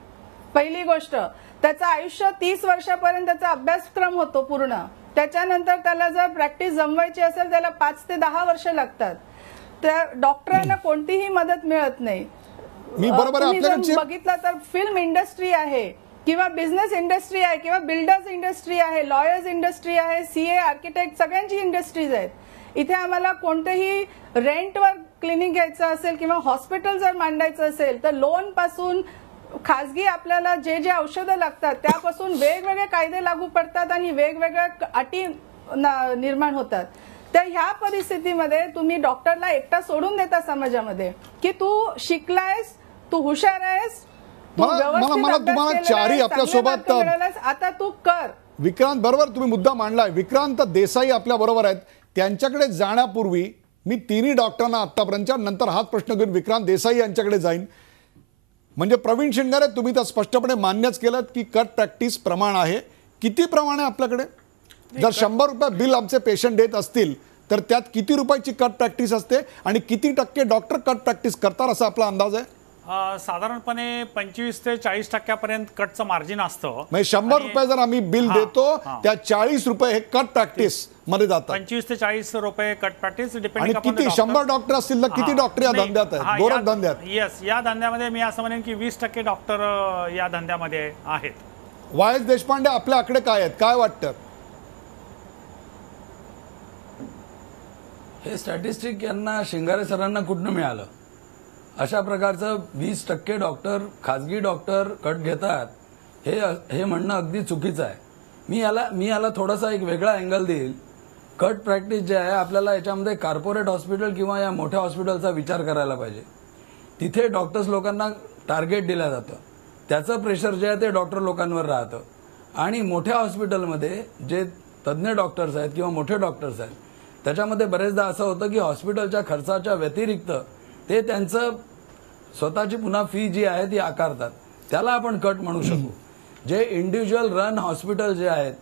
पहिली गोष्ट, त्याचं आयुष्य 30 वर्षापर्यंत त्याचा अभ्यासक्रम होतो पूर्ण. त्याच्यानंतर त्याला जर प्रॅक्टिस जमवायची असेल त्याला 5 ते 10 वर्ष लागतात. त्या डॉक्टरांना कोणतीही मदत मिळत नाही. बघितलं तर फिल्म इंडस्ट्री आहे किंवा बिझनेस इंडस्ट्री आहे किंवा बिल्डर्स इंडस्ट्री आहे, लॉयर्स इंडस्ट्री आहे, CA आर्किटेक्ट सगळ्यांची इंडस्ट्रीज आहेत. इथे आम्हाला कोणतेही रेंटवर क्लिनिक घ्यायचं असेल किंवा हॉस्पिटल जर मांडायचं असेल तर लोन पासून खासगी आपल्याला जे जे औषधं लागतात त्यापासून वेगवेगळे कायदे लागू पडतात आणि वेगवेगळ्या अटी निर्माण होतात. तर ह्या परिस्थितीमध्ये तुम्ही डॉक्टरला एकटा सोडून देता समाजामध्ये की तू शिकलायस, तू हुशार आहेस, तुम्हाला चारही आपल्या सोबत आता तू कर. विक्रांत, बरोबर तुम्ही मुद्दा मांडलाय. विक्रांत देसाई आपल्या बरोबर आहेत. त्यांच्याकडे जाण्यापूर्वी मी तिन्ही डॉक्टरांना आतापर्यंतच्या नंतर हाच प्रश्न घेऊन विक्रांत देसाई यांच्याकडे जाईन. म्हणजे प्रवीण शिंगारे, तुम्ही तर स्पष्टपणे मान्यच केलं की कट प्रॅक्टिस प्रमाण आहे. किती प्रमाण आहे आपल्याकडे? जर 100 रुपये बिल आमचे पेशंट देत असतील तर त्यात किती रुपयाची कट प्रॅक्टिस असते आणि किती टक्के डॉक्टर कट प्रॅक्टिस करतात असा आपला अंदाज आहे? साधारणपणे 25 ते 40% कटचं मार्जिन असतं. म्हणजे 100 रुपये जर आम्ही बिल देतो त्या 40 रुपये हे कट प्रॅक्टिस मध्ये जातात. 25 ते 40 रुपये कट प्रॅक्टिस आणि डिपेंडिंग किती 100 डॉक्टर असतील तर किती डॉक्टर या धंद्यात आहेत, गोरख धंद्यात? येस, या धंद्यामध्ये मी असं म्हणेन की 20% डॉक्टर या धंद्यामध्ये आहेत. YS देशपांडे, आपल्या आकडे काय आहेत, काय वाटतं? हे स्टॅटिस्टिक यांना शिंगारे सरांना कुठनं मिळालं? अशा प्रकारचं 20% डॉक्टर खाजगी डॉक्टर कट घेतात हे म्हणणं अगदी चुकीचं आहे. मी याला थोडासा एक वेगळा अँगल देईल. कट प्रॅक्टिस जे आहे आपल्याला याच्यामध्ये कॉर्पोरेट हॉस्पिटल किंवा या मोठ्या हॉस्पिटलचा विचार करायला पाहिजे. तिथे डॉक्टर्स लोकांना टार्गेट दिलं जातं, त्याचं प्रेशर जे आहे ते डॉक्टर लोकांवर राहतं. आणि मोठ्या हॉस्पिटलमध्ये जे तज्ज्ञ डॉक्टर्स आहेत किंवा मोठे डॉक्टर्स आहेत त्याच्यामध्ये बरेचदा असं होतं की हॉस्पिटलच्या खर्चाच्या व्यतिरिक्त ते त्यांचं स्वतःची पुन्हा फी जी आहे ती आकारतात. त्याला आपण कट म्हणू शकू. जे इंडिव्हिज्युअल रन हॉस्पिटल जे आहेत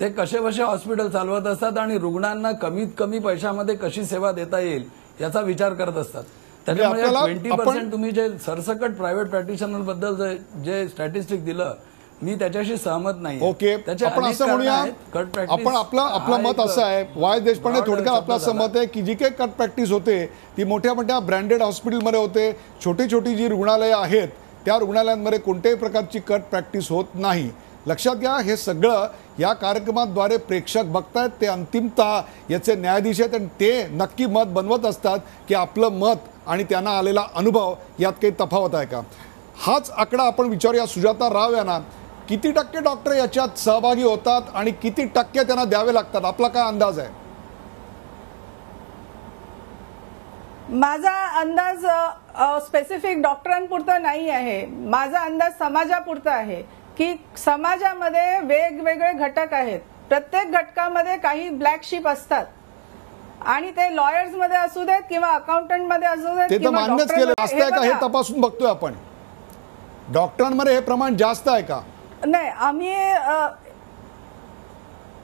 ते कसे हॉस्पिटल चालवत असतात आणि रुग्णांना कमीत कमी पैशामध्ये कशी सेवा देता येईल याचा विचार करत असतात. त्याच्यामुळे 20% तुम्ही जे सरसकट प्रायव्हेट प्रॅक्टिशनर बद्दल जे स्टॅटिस्टिक दिलं मी त्याच्याशी सहमत नाही. ओके, आपण असं म्हणूया, आपण आपलं मत असं आहे, YS देशपांडे, थोडक्यात आपलं असं मत आहे की जी काही कट प्रॅक्टिस होते ती मोठ्या मोठ्या ब्रँडेड हॉस्पिटलमध्ये होते. छोटी जी रुग्णालयं आहेत त्या रुग्णालयांमध्ये कोणत्याही प्रकारची कट प्रॅक्टिस होत नाही. लक्षात घ्या, हे सगळं या कार्यक्रमाद्वारे प्रेक्षक बघतायत, ते अंतिमतः याचे न्यायाधीश आहेत आणि ते नक्की मत बनवत असतात की आपलं मत आणि त्यांना आलेला अनुभव यात काही तफावत आहे का. हाच आकडा आपण विचारूया सुजाता राव यांना. किती टक्के डॉक्टर याच्यात सहभागी होतात आणि किती टक्के त्यांना द्यावे लागतात, आपला काय अंदाज आहे? माझा अंदाज स्पेसिफिक डॉक्टरांपुरता नाही आहे. माझा अंदाज समाजापुरता आहे की समाजामध्ये वेगवेगळे घटक आहेत. प्रत्येक घटकामध्ये काही ब्लॅक शिप असतात आणि ते लॉयर्स मध्ये असू देत किंवा अकाउंटंट मध्ये असू देत. ते तर मान्यच केलं असतंय का हे तपासून बघतोय आपण. डॉक्टरांमध्ये हे प्रमाण जास्त आहे का? नाही, आम्ही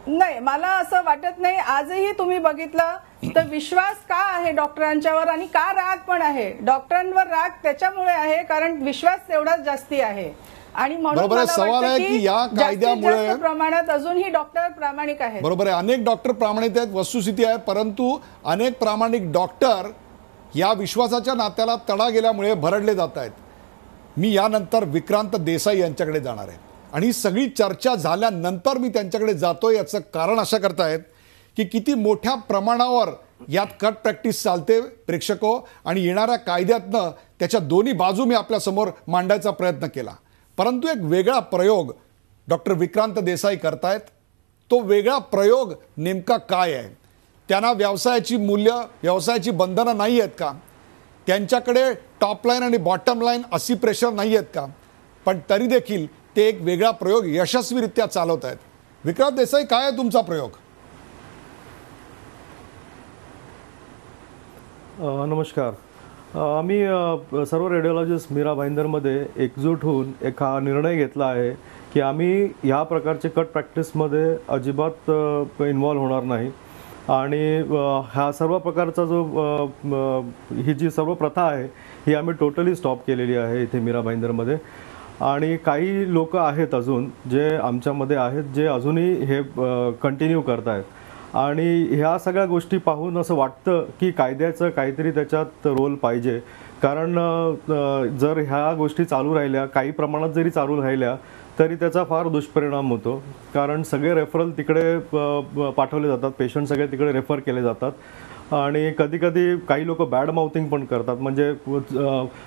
नाही, मला असं वाटत नाही. आजही तुम्ही बघितलं तर विश्वास का आहे डॉक्टरांच्यावर आणि का राग पण आहे. डॉक्टरांवर राग त्याच्यामुळे आहे कारण विश्वास तेवढाच जास्ती आहे आणि म्हणून बरोबर आहे. मला सवाल वाटतं आहे की या जास्तीत कायद्यामुळे जास्त प्रमाणात अजूनही डॉक्टर प्रामाणिक आहेत. बरोबर आहे, अनेक डॉक्टर प्रामाणिक आहेत, वस्तुस्थिती आहे. परंतु अनेक प्रामाणिक डॉक्टर या विश्वासाच्या नात्याला तडा गेल्यामुळे भरडले जात आहेत. मी यानंतर विक्रांत देसाई यांच्याकडे जाणार आहे आणि ही सगळी चर्चा झाल्यानंतर मी त्यांच्याकडे जातोय. याचं कारण अशा करतायत की किती मोठ्या प्रमाणावर यात कट प्रॅक्टिस चालते प्रेक्षको, आणि येणाऱ्या कायद्यातनं त्याच्या दोन्ही बाजू मी आपल्यासमोर मांडायचा प्रयत्न केला. परंतु एक वेगळा प्रयोग डॉक्टर विक्रांत देसाई करतायत. तो वेगळा प्रयोग नेमका काय आहे? त्यांना व्यवसायाची मूल्य, व्यवसायाची बंधनं नाही आहेत का? त्यांच्याकडे टॉप लाईन आणि बॉटम लाईन अशी प्रेशर नाही आहेत का? पण तरी देखील ते एक वेगळा प्रयोग यशस्वीरित्या चालवत आहेत. विक्रांत देसाई, काय आहे तुमचा प्रयोग? नमस्कार. आम्ही सर्व रेडिओलॉजिस्ट मीरा भाईंदरमध्ये एकजूट होऊन एक हा निर्णय घेतला आहे की आम्ही ह्या प्रकारचे कट प्रॅक्टिसमध्ये अजिबात इन्व्हॉल्व होणार नाही आणि हा सर्व प्रकारचा जो ही जी सर्व प्रथा आहे ही आम्ही टोटली स्टॉप केलेली आहे इथे मीरा भाईंदरमध्ये. आणि काही लोक आहेत अजून जे आमच्यामध्ये आहेत जे अजूनही हे कंटिन्यू करत आहेत आणि ह्या सगळ्या गोष्टी पाहून असं वाटतं की कायद्याचं काहीतरी त्याच्यात रोल पाहिजे. कारण जर ह्या गोष्टी चालू राहिल्या, काही प्रमाणात जरी चालू राहिल्या तरी त्याचा फार दुष्परिणाम होतो. कारण सगळे रेफरल तिकडे पाठवले जातात, पेशंट सगळे तिकडे रेफर केले जातात आणि कधी कधी काही लोक बॅड माउथिंग पण करतात. म्हणजे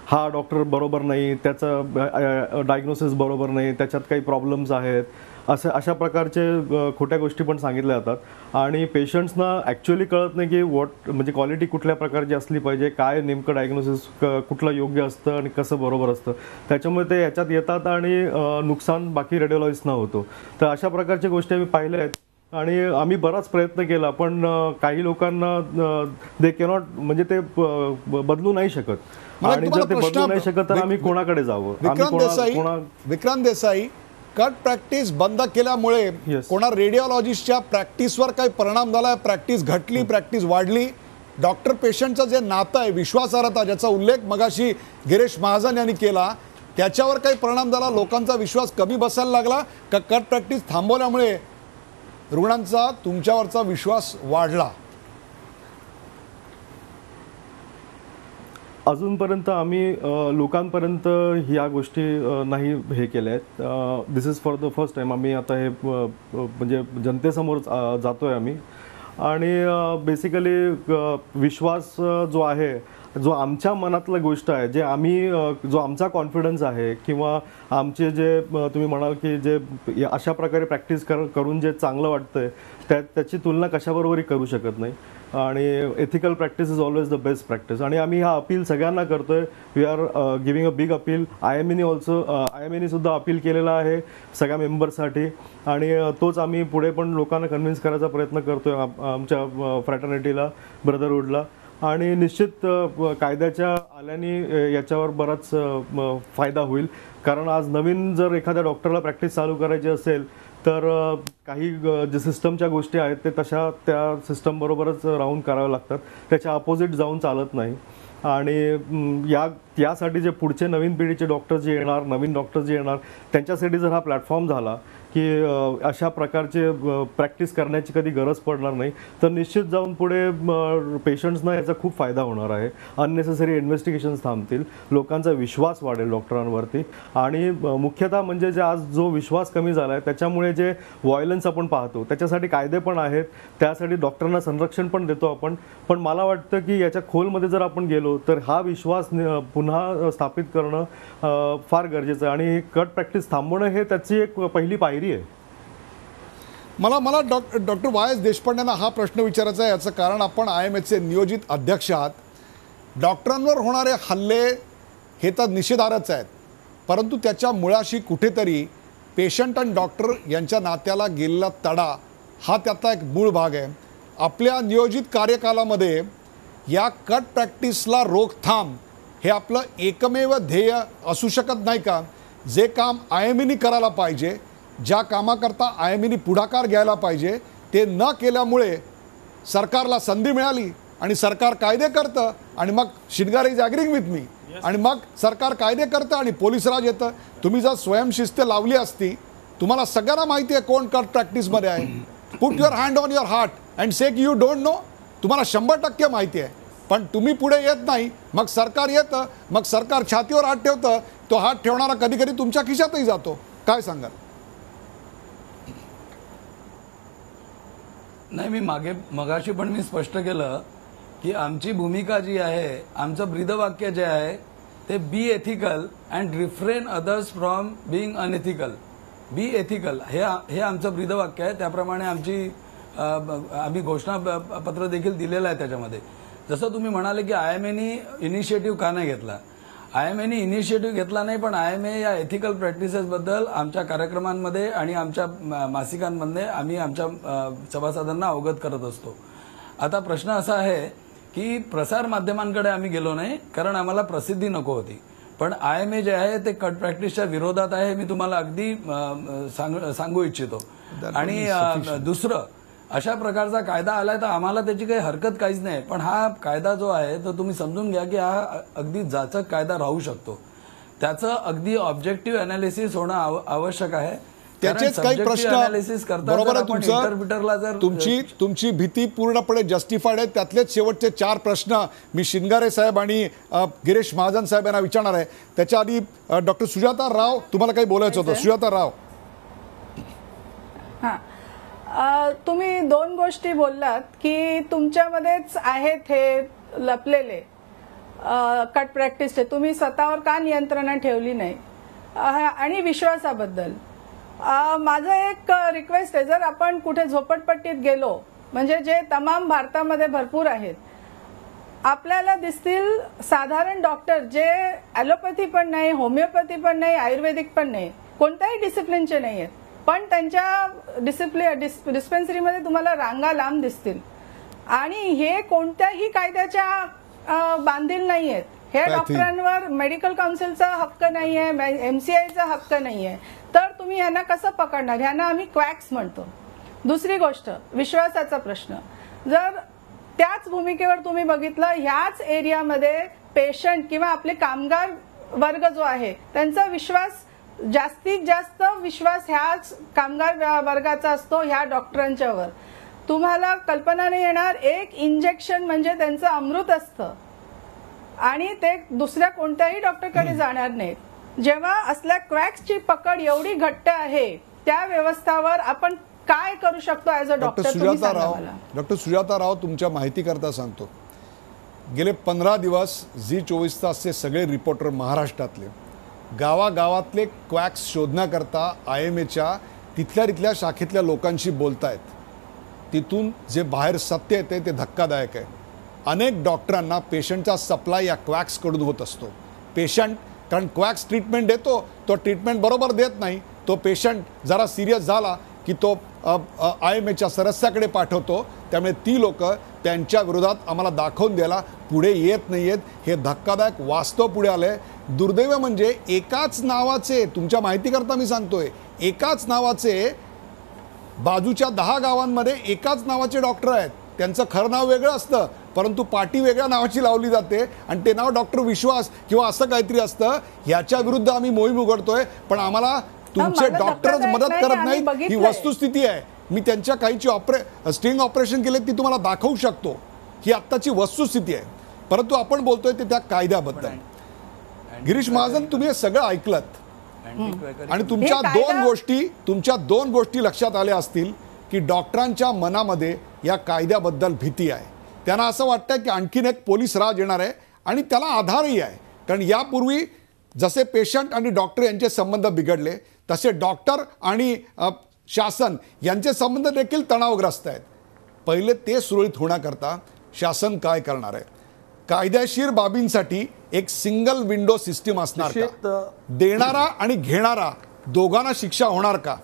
हा डॉक्टर बरोबर नाही, त्याचं डायग्नोसिस बरोबर नाही, त्याच्यात काही प्रॉब्लेम्स आहेत, अशा प्रकारचे खोट्या गोष्टी पण सांगितल्या जातात आणि पेशंट्सना ॲक्च्युअली कळत नाही की म्हणजे क्वालिटी कुठल्या प्रकारची असली पाहिजे, काय नेमकं डायग्नोसिस कुठलं योग्य असतं आणि कसं बरोबर असतं. त्याच्यामुळे ते याच्यात येतात आणि नुकसान बाकी रेडिओलॉजिस्टना होतो. तर अशा प्रकारच्या गोष्टी आम्ही पाहिल्या आहेत आणि आम्ही बराच प्रयत्न केला पण काही लोकांना दे कॅनॉट, म्हणजे ते बदलू नाही शकत आणि जर ते बदलू नाही शकत तर आम्ही कोणाकडे जावं? विक्रांत देसाई, कट प्रॅक्टिस बंद केल्यामुळे कोणा रेडिओलॉजिस्टच्या प्रॅक्टिसवर काही परिणाम झालाय? प्रॅक्टिस घटली, प्रॅक्टिस वाढली? डॉक्टर पेशंटचं जे नातं आहे, विश्वासार्हता, ज्याचा उल्लेख मगाशी गिरीश महाजन यांनी केला, त्याच्यावर काही परिणाम झाला? लोकांचा विश्वास कमी बसायला लागला का कट प्रॅक्टिस थांबवल्यामुळे रुग्णांचा तुमच्यावरचा विश्वास वाढला? अजूनपर्यंत आम्ही लोकांपर्यंत ह्या गोष्टी नाही हे केल्या आहेत. This is for the first time आम्ही आता हे म्हणजे जनतेसमोर जातो आहे आम्ही. आणि बेसिकली विश्वास जो आहे, जो आमच्या मनातला गोष्ट आहे, जे आम्ही जो आमचा कॉन्फिडन्स आहे किंवा आमचे जे तुम्ही म्हणाल की जे अशा प्रकारे प्रॅक्टिस करून जे चांगलं वाटतंय त्याची तुलना कशाबरोबरही करू शकत नाही. आणि ethical practice is always the best practice. आणि आम्ही हा अपील सगळ्यांना करतोय. We are giving a big appeal. IME सुद्धा अपील केलेला आहे सगळ्या मेंबर्ससाठी आणि तोच आम्ही पुढे पण लोकांना कन्व्हिन्स करायचा प्रयत्न करतोय आमच्या फ्रॅटर्निटीला, ब्रदरहूडला. आणि निश्चित कायद्याच्या आल्याने याच्यावर बराच फायदा होईल. कारण आज नवीन जर एखाद्या डॉक्टरला प्रॅक्टिस चालू करायची असेल तर काही जे सिस्टमच्या गोष्टी आहेत ते तशा त्या सिस्टमबरोबरच राहून कराव्या लागतात, त्याच्या अपोजिट जाऊन चालत नाही. आणि यासाठी जे पुढचे नवीन पिढीचे डॉक्टर जे येणार, नवीन डॉक्टर जे येणार, त्यांच्यासाठी जर हा प्लॅटफॉर्म झाला की अशा प्रकारचे प्रॅक्टिस करण्याची कधी गरज पडणार नाही तर निश्चित जाऊन पुढे पेशंट्सना याचा खूप फायदा होणार आहे. अननेसेसरी इन्व्हेस्टिगेशन्स थांबतील, लोकांचा विश्वास वाढेल डॉक्टरांवरती. आणि मुख्यतः म्हणजे जे आज जो विश्वास कमी झाला आहे त्याच्यामुळे जे व्हायलन्स आपण पाहतो त्याच्यासाठी कायदे पण आहेत, त्यासाठी डॉक्टरांना संरक्षण पण देतो आपण. पण मला वाटतं की याच्या खोलमध्ये जर आपण गेलो तर हा विश्वास पुन्हा स्थापित करणं फार गरजेचं आहे आणि कट प्रॅक्टिस थांबवणं हे त्याची एक पहिली पायरी आहे. मला डॉक्टर वाय एस देशपांडेंना हा प्रश्न विचारायचा आहे. याचं कारण आपण IMHचे नियोजित अध्यक्ष आहात. डॉक्टरांवर होणारे हल्ले हे तर निषेधार्हच आहेत, परंतु त्याच्या मुळाशी कुठेतरी पेशंट आणि डॉक्टर यांच्या नात्याला गेलेला तडा हा त्याचा एक मूळ भाग आहे. आपल्या नियोजित कार्यकालामध्ये या कट प्रॅक्टिसला रोकथाम हे आपलं एकमेव ध्येय असू शकत नाही का? जे काम IMEने करायला पाहिजे, ज्या कामाकरता IMEने पुढाकार घ्यायला पाहिजे, ते न केल्यामुळे सरकारला संधी मिळाली आणि सरकार कायदे करतं आणि मग शिनगार इज ॲग्रिंग विथ मी आणि मग सरकार कायदे करतं आणि पोलीस राज येतं. तुम्ही जर स्वयंशिस्त लावली असती, तुम्हाला सगळ्यांना माहिती आहे कोण कट प्रॅक्टिसमध्ये आहे. Put your hand on your heart and say की यू डोंट नो. तुम्हाला 100% माहिती आहे, पण तुम्ही पुढे येत नाही. मग सरकार येतं, मग सरकार छातीवर हात ठेवतं. तो हात ठेवणारा कधी कधी तुमच्या खिशातही जातो. काय सांगाल? नाही, मी मगाशी पण मी स्पष्ट केलं की आमची भूमिका जी आहे, आमचं ब्रीदवाक्य जे आहे ते be ethical and refrain others from being unethical. Be ethical हे आमचं ब्रीदवाक्य आहे. त्याप्रमाणे आम्ही घोषणापत्र देखील दिलेलं आहे. त्याच्यामध्ये जसं तुम्ही म्हणाले की IMAनी इनिशिएटिव्ह का नाही घेतला. IMAनी इनिशिएटिव्ह घेतला नाही, पण IMA या एथिकल प्रॅक्टिसेसबद्दल आमच्या कार्यक्रमांमध्ये आणि आमच्या मासिकांमध्ये आम्ही आमच्या सभासदांना अवगत करत असतो. आता प्रश्न असा आहे की प्रसार माध्यमांकडे आम्ही गेलो नाही, कारण आम्हाला प्रसिद्धी नको होती. पण IMA जे आहे ते कट प्रॅक्टिसच्या विरोधात आहे, मी तुम्हाला अगदी सांगू इच्छितो. आणि दुसरं, अशा प्रकारचा कायदा आलाय तर आम्हाला त्याची काही हरकत काहीच नाही. पण हा कायदा जो आहे तो तुम्ही समजून घ्या की हा अगदी जाचक कायदा राहू शकतो. त्याचं अगदी ऑब्जेक्टिव्ह अनालिसिस होणं आवश्यक आहे. त्याचेच काही प्रश्न बरोबर आहे तुमचं. तुमची भीती पूर्णपणे जस्टिफाईड आहे. त्यातलेच शेवटचे 4 प्रश्न मी शिनगारे साहेब आणि गिरीश महाजन साहेब यांना विचारणार आहे. त्याच्या आधी डॉक्टर सुजाता राव, तुम्हाला काही बोलायचं होतं. सुजाता राव. तुम्ही 2 गोष्टी बोललात की तुमच्यामध्येच आहेत हे लपलेले कट प्रॅक्टिसचे, तुम्ही स्वतःवर का नियंत्रणा ठेवली नाही, आणि विश्वासाबद्दल माझं एक रिक्वेस्ट आहे. जर आपण कुठे झोपडपट्टीत गेलो, म्हणजे जे तमाम भारतामध्ये भरपूर आहेत, आपल्याला दिसतील साधारण डॉक्टर जे ॲलोपॅथी पण नाही, होमिओपॅथी पण नाही, आयुर्वेदिक पण नाही, कोणत्याही डिसिप्लिनचे नाही आहेत, पण त्यांच्या डिस्पेन्सरीमध्ये तुम्हाला रांगा लांब दिसतील. आणि हे कोणत्याही कायद्याच्या बांधील नाही आहेत. हे डॉक्टरांवर मेडिकल काउन्सिलचा हक्क नाही आहे, MCIचा हक्क नाही आहे. तर तुम्ही ह्यांना कसं पकडणार? ह्यांना आम्ही क्वॅक्स म्हणतो. दुसरी गोष्ट, विश्वासाचा प्रश्न. जर त्याच भूमिकेवर तुम्ही बघितलं, ह्याच एरियामध्ये पेशंट किंवा आपले कामगार वर्ग जो आहे त्यांचा विश्वास, जास्तीत जास्त विश्वास ह्याच कामगार वर्गाचा असतो ह्या डॉक्टरांच्यावर. तुम्हाला कल्पना नाही येणार, एक इंजेक्शन म्हणजे त्यांचं अमृत असतं आणि ते दुसऱ्या कोणत्याही डॉक्टरकडे जाणार नाहीत. जेव्हा असल्या क्वॅक्सची पकड एवढी घट्ट आहे, त्या व्यवस्थावर आपण काय करू शकतो as a doctor? Doctor Sujata Rao, तुमच्या माहिती करता सांगतो, गेले 15 दिवस झी24 तासचे सगळे रिपोर्टर महाराष्ट्रातले गावागावातले क्वॅक्स शोधण्याकरता IMAच्या तिथल्या शाखेतल्या लोकांशी बोलतायत. तिथून जे बाहेर सत्य येते ते धक्कादायक आहे. अनेक डॉक्टरांना पेशंटचा सप्लाय या क्वॅक्सकडून होत असतो. पेशंट, कारण क्वॅक्स ट्रीटमेंट देतो, तो ट्रीटमेंट बरोबर देत नाही, तो पेशंट जरा सिरियस झाला की तो IMAच्या सदस्याकडे पाठवतो. त्यामुळे ती लोक त्यांच्या विरोधात आम्हाला दाखवून द्यायला पुढे येत नाही आहेत. हे धक्कादायक वास्तव पुढे आलंय. दुर्दैव म्हणजे एकाच नावाचे, तुमच्या माहितीकरता मी सांगतोय, एकाच नावाचे बाजूच्या 10 गावांमध्ये एकाच नावाचे डॉक्टर आहेत. त्यांचं खरं नाव वेगळं असतं, परंतु पाटी वेगळ्या नावाची लावली जाते आणि ते नाव डॉक्टर विश्वास किंवा असं काहीतरी असतं. याच्या विरुद्ध आम्ही मोहीम उघडतोय, पण आम्हाला तुमचे डॉक्टरच मदत करत नाहीत. ही वस्तुस्थिती आहे. मी त्यांच्या काहीची स्टिंग ऑपरेशन केले ती तुम्हाला दाखवू शकतो. ही आत्ताची वस्तुस्थिती आहे. परंतु आपण बोलतोय ते त्या कायद्याबद्दल. गिरीश महाजन, तुम्ही हे सगळं ऐकलत आणि तुमच्या दोन गोष्टी लक्षात आल्या असतील की डॉक्टरांच्या मनामध्ये या कायद्याबद्दल भीती आहे. त्यांना असं वाटतं की आणखीन एक पोलीस राज येणार आहे आणि त्याला आधारही आहे. कारण यापूर्वी जसे पेशंट आणि डॉक्टर यांचे संबंध बिघडले, तसे डॉक्टर आणि शासन यांचे संबंध देखील तणावग्रस्त आहेत. पहिले ते सुरळीत होण्याकरता शासन काय करणार आहे? कायदेशीर बाबींसाठी एक सिंगल विंडो सिस्टीम असणार का? देणारा आणि घेणारा दोघांना शिक्षा होणार का?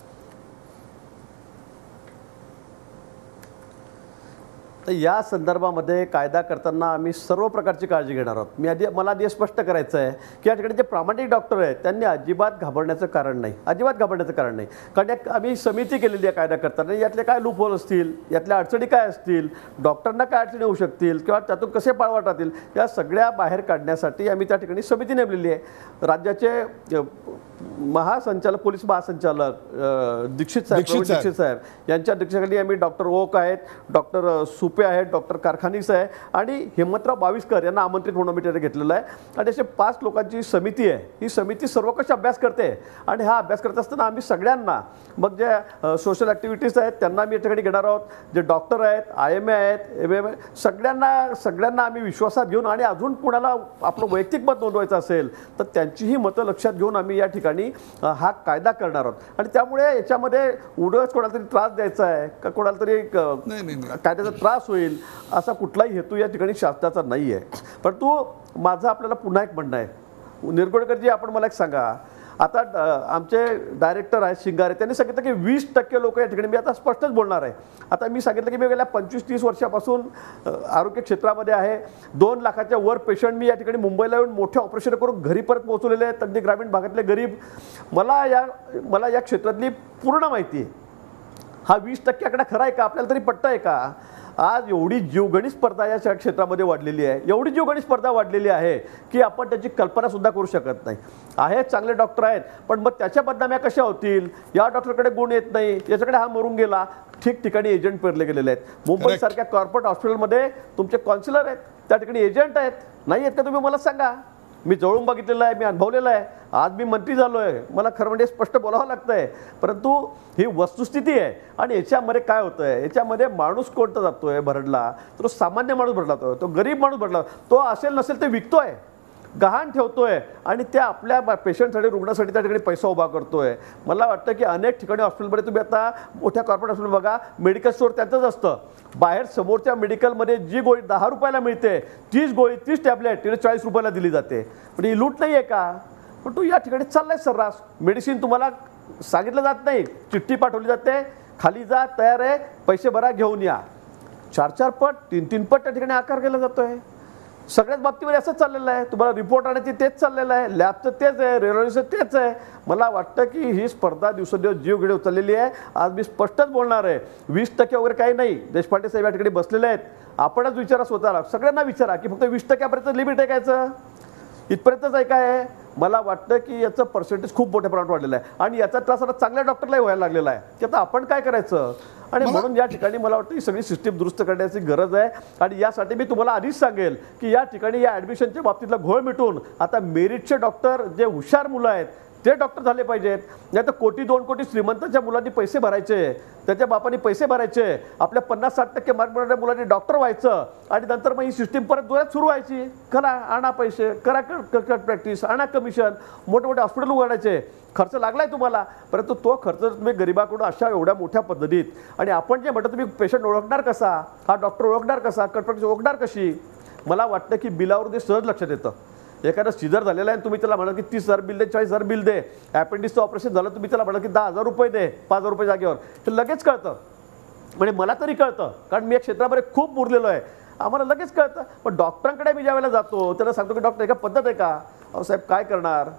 तर या संदर्भामध्ये कायदा करताना आम्ही सर्व प्रकारची काळजी घेणार आहोत. मला आधी स्पष्ट करायचं आहे की या ठिकाणी जे प्रामाणिक डॉक्टर आहेत त्यांनी अजिबात घाबरण्याचं कारण नाही, अजिबात घाबरण्याचं कारण नाही. कारण आम्ही समिती केलेली आहे कायदा करताना, यातले काय लूपहोल असतील, यातल्या अडचणी काय असतील, डॉक्टरांना काय अडचणी होऊ शकतील किंवा त्यातून कसे पाळवाट राहतील, या सगळ्या बाहेर काढण्यासाठी आम्ही त्या ठिकाणी समिती नेमलेली आहे. राज्याचे महासंचालक, पोलीस महासंचालक दीक्षित साहेब यांच्या अध्यक्षतेखाली आम्ही डॉक्टर ओक आहेत, डॉक्टर सुपे आहेत, डॉक्टर कारखानीस आहे आणि हेमंतराव बाविस्कर यांना आमंत्रित म्हणून आम्ही तिथे घेतलेलं आहे. आणि असे 5 लोकांची समिती आहे. ही समिती सर्वकष अभ्यास करते आणि हा अभ्यास करत असताना आम्ही सगळ्यांना, मग जे सोशल ॲक्टिव्हिटीज आहेत त्यांना आम्ही या ठिकाणी घेणार आहोत, जे डॉक्टर आहेत, IMA आहेत, MA, सगळ्यांना आम्ही विश्वासात घेऊन, आणि अजून कुणाला आपलं वैयक्तिक मत नोंदवायचं असेल तर त्यांचीही मतं लक्षात घेऊन आम्ही या ठिकाणी हा कायदा करणार आहोत. आणि त्यामुळे याच्यामध्ये उगाच कोणाला तरी त्रास द्यायचा आहे का कोणाला तरी कायद्याचा त्रास होईल असा कुठलाही हेतू या ठिकाणी शासनाचा नाही आहे. परंतु माझं आपल्याला पुन्हा एक म्हणणं आहे, निरगुडकरजी आपण मला एक सांगा, आता आमचे डायरेक्टर आहेत शिंगारे, त्यांनी सांगितलं की 20% लोक या ठिकाणी, मी आता स्पष्टच बोलणार आहे. आता मी सांगितलं की मी गेल्या 25-30 वर्षापासून आरोग्य क्षेत्रामध्ये आहे. 2 लाखाच्या वर पेशंट मी या ठिकाणी मुंबईला येऊन मोठे ऑपरेशन करून घरी परत पोहोचवलेले आहेत, अगदी ग्रामीण भागातले गरीब. मला या क्षेत्रातली पूर्ण माहिती आहे. हा 20% आकडा खरा आहे का, आपल्याला तरी पटतं आहे का? आज एवढी जीवघणी स्पर्धा या क्षेत्रामध्ये वाढलेली आहे, एवढी जीवघणी स्पर्धा वाढलेली आहे की आपण त्याची कल्पनासुद्धा करू शकत नाही. आहेत चांगले डॉक्टर आहेत, पण मग त्याच्या बदनाम्या कशा होतील? या डॉक्टरकडे गुण येत नाही, याच्याकडे हा मरून गेला. ठिकठिकाणी एजंट पेरले गेलेले आहेत. मुंबईसारख्या कॉर्पोरेट हॉस्पिटलमध्ये तुमचे काउन्सिलर आहेत, त्या ठिकाणी एजंट आहेत, नाही आहेत का? तुम्ही मला सांगा. मी जवळून बघितलेलं आहे, मी अनुभवलेलं आहे. आज मी मंत्री झालो आहे, मला खरं म्हणजे स्पष्ट बोलावं लागतं आहे, परंतु ही वस्तुस्थिती आहे. आणि याच्यामध्ये काय होतं आहे, याच्यामध्ये माणूस कोणता जातो आहे भरडला, तो सामान्य माणूस भरला, तो गरीब माणूस भरला, तो असेल नसेल ते विकतोय, गहाण ठेवतोय आणि त्या आपल्या पेशंटसाठी, रुग्णासाठी त्या ठिकाणी पैसा उभा करतोय. मला वाटतं की अनेक ठिकाणी हॉस्पिटलमध्ये तुम्ही आता मोठ्या कॉर्पोरेट हॉस्पिटल बघा, मेडिकल स्टोअर त्यांचंच असतं. बाहेर समोरच्या मेडिकलमध्ये जी गोळी 10 रुपयाला मिळते, 30 गोळी 30 टॅबलेट तिथे 40 रुपयाला दिली जाते. पण ही लूट नाही आहे का? पण तू या ठिकाणी चाललाय सर्रास. मेडिसिन तुम्हाला सांगितलं जात नाही, चिठ्ठी पाठवली जाते, खाली जा, तयार आहे, पैसे भरा, घेऊन या. 4-4 पट 3-3 पट त्या ठिकाणी आकार केला जातोय. सगळ्याच बाबतीमध्ये असंच चाललेलं आहे. तुम्हाला रिपोर्ट आणायची तेच चाललेलं आहे, लॅबचं तेच आहे, रेडिओलॉजीचं तेच आहे. मला वाटतं की ही स्पर्धा दिवसेंदिवस जीव घेऊन चाललेली आहे. आज मी स्पष्टच बोलणार आहे, 20% वगैरे काही नाही. देशपांडे साहेब या ठिकाणी बसलेले आहेत. आपणच विचारा स्वतःला, सगळ्यांना विचारा की फक्त 20% लिमिट आहे कायचं, इथपर्यंतच आहे काय? मला वाटतं की याचं पर्सेंटेज खूप मोठ्या प्रमाणात वाढलेलं आहे आणि याचा त्रास आता चांगल्या डॉक्टरलाही व्हायला लागलेला आहे की आता आपण काय करायचं. आणि म्हणून या ठिकाणी मला वाटतं ही सगळी सिस्टीम दुरुस्त करण्याची गरज आहे. आणि यासाठी मी तुम्हाला आधीच सांगेल की या ठिकाणी या ॲडमिशनच्या बाबतीतला घोळ मिटून आता मेरिटचे डॉक्टर, जे हुशार मुलं आहेत ते डॉक्टर झाले पाहिजेत. नाही तर 1-2 कोटी श्रीमंतांच्या मुलांनी पैसे भरायचे, त्याच्या बापांनी पैसे भरायचे, आपल्या 50-60% मार्क मिळणाऱ्या मुलांनी डॉक्टर व्हायचं आणि नंतर मग ही सिस्टीम परत जोरात सुरू व्हायची. करा, आणा पैसे, करा प्रॅक्टिस, आणा कमिशन, मोठे हॉस्पिटल उघडायचे. खर्च लागलाय तुम्हाला, परंतु तो खर्च तुम्ही गरिबाकडून अशा एवढ्या मोठ्या पद्धतीत, आणि आपण जे म्हणतो तुम्ही पेशंट ओळखणार कसा, हा डॉक्टर ओळखणार कसा, प्रॅक्टिस ओळखणार कशी? मला वाटतं की बिलावर ते सहज लक्षात येतं. एखादा सीझर झालेला आहे, तुम्ही त्याला म्हणा की 30,000 बिल दे, 40,000 बिल दे. ॲपेंडिक्सचं ऑपरेशन झालं, तुम्ही त्याला म्हणा की 10,000 रुपये दे, 5,000 रुपये जागेवर, हे लगेच कळतं. म्हणजे मला तरी कळतं, कारण मी या क्षेत्रामध्ये खूप मुरलेलो आहे, आम्हाला लगेच कळतं. पण डॉक्टरांकडे मी ज्यावेळेला जातो त्याला सांगतो की डॉक्टर एका पद्धत आहे का? अहो साहेब काय करणार,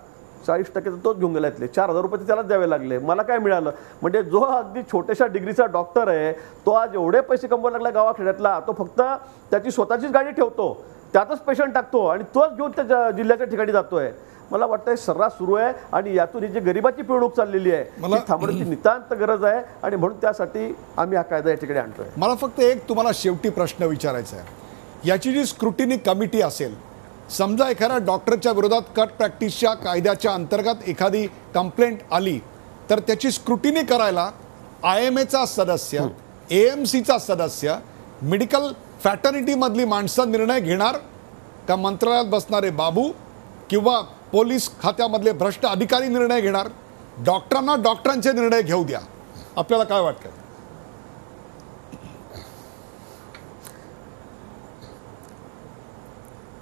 40% तोच घेऊन गेला, इथले 4,000 रुपये त्यालाच द्यावे लागले, मला काय मिळालं? म्हणजे जो अगदी छोट्याशा डिग्रीचा डॉक्टर आहे तो आज एवढे पैसे कमवायला लागला गावाखेड्यातला, तो फक्त त्याची स्वतःचीच गाडी ठेवतो, त्यातच पेशंट टाकतो आणि तोच घेऊन त्या जिल्ह्याच्या ठिकाणी जातोय. मला वाटतं सर्रास सुरू आहे आणि यातून ही जी गरिबाची पिळवणूक चाललेली आहे ती थांबवण्याची नितांत गरज आहे आणि म्हणून त्यासाठी आम्ही हा कायदा या ठिकाणी आणतोय. मला फक्त एक तुम्हाला शेवटी प्रश्न विचारायचा आहे, याची जी स्क्रुटिनी कमिटी असेल, समजा एखाद्या डॉक्टरच्या विरोधात कट प्रॅक्टिसच्या कायद्याच्या अंतर्गत एखादी कंप्लेंट आली तर त्याची स्क्रुटिनी करायला IMAचा सदस्य, AMCचा सदस्य, मेडिकल फॅटर्निटीमधली माणसं निर्णय घेणार का मंत्रालयात बसणारे बाबू किंवा पोलीस खात्यामधले भ्रष्ट अधिकारी निर्णय घेणार? डॉक्टरांना डॉक्टरांचे निर्णय घेऊ द्या. आपल्याला काय वाटतं?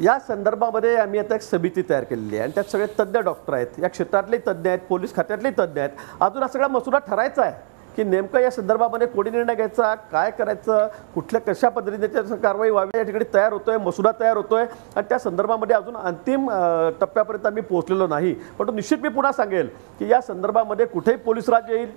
या संदर्भामध्ये आम्ही आता एक समिती तयार केलेली आहे आणि त्यात सगळे तज्ज्ञ डॉक्टर आहेत, या क्षेत्रातले तज्ज्ञ आहेत, पोलीस खात्यातले तज्ज्ञ आहेत. अजून हा सगळा मसुदा ठरायचा आहे की नेमकं या संदर्भामध्ये कोणी निर्णय घ्यायचा, काय करायचं, कुठल्या कशा पद्धतीने त्याची कारवाई व्हावी या ठिकाणी तयार होतोय, मसुदा तयार होतोय आणि त्या संदर्भामध्ये अजून अंतिम टप्प्यापर्यंत आम्ही पोहोचलेलो नाही. पण निश्चित मी पुन्हा सांगेल की या संदर्भामध्ये कुठेही पोलीस राज येईल,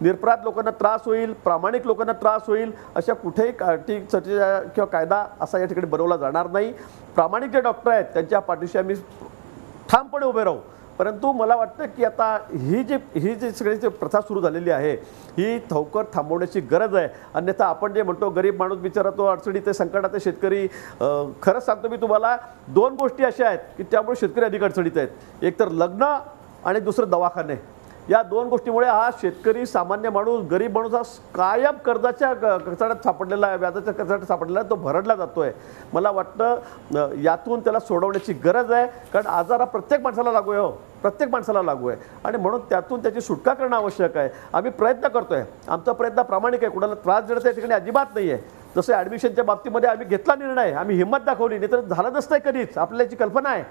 निरपराध लोकांना त्रास होईल, प्रामाणिक लोकांना त्रास होईल, अशा कुठेही किंवा कायदा असा या ठिकाणी बनवला जाणार नाही. प्रामाणिक जे डॉक्टर आहेत त्यांच्या पाठीशी आम्ही ठामपणे उभे राहू. परंतु मला वाटतं की आता ही जी सगळी प्रथा सुरू झालेली आहे ही लवकर थांबवण्याची गरज आहे. अन्यथा आपण जे म्हणतो गरीब माणूस बिचारा तो अडचणीत आहे, संकटात आहे शेतकरी, खरंच सांगतो मी तुम्हाला 2 गोष्टी अशा आहेत की त्यामुळे शेतकरी अधिक अडचणीत आहेत. एक तर लग्न आणि दुसरं दवाखाने. या 2 गोष्टीमुळे हा शेतकरी, सामान्य माणूस, गरीब माणूस हा कायम कर्जाच्या कचाड्यात सापडलेला आहे, व्याजाच्या कचाड्यात सापडलेला आहे, तो भरडला जातोय. मला वाटतं यातून त्याला सोडवण्याची गरज आहे. कारण आजार हा प्रत्येक माणसाला लागू आहे, हो, प्रत्येक माणसाला लागू आहे आणि म्हणून त्यातून त्याची सुटका करणं आवश्यक आहे. आम्ही प्रयत्न करतोय, आमचा प्रयत्न प्रामाणिक आहे, कुणाला त्रास देण्याचा या ठिकाणी अजिबात नाही आहे. जसं ॲडमिशनच्या बाबतीमध्ये आम्ही घेतला निर्णय, आम्ही हिंमत दाखवली, नाही तर झालं नसतंय कधीच. आपल्याला याची कल्पना आहे,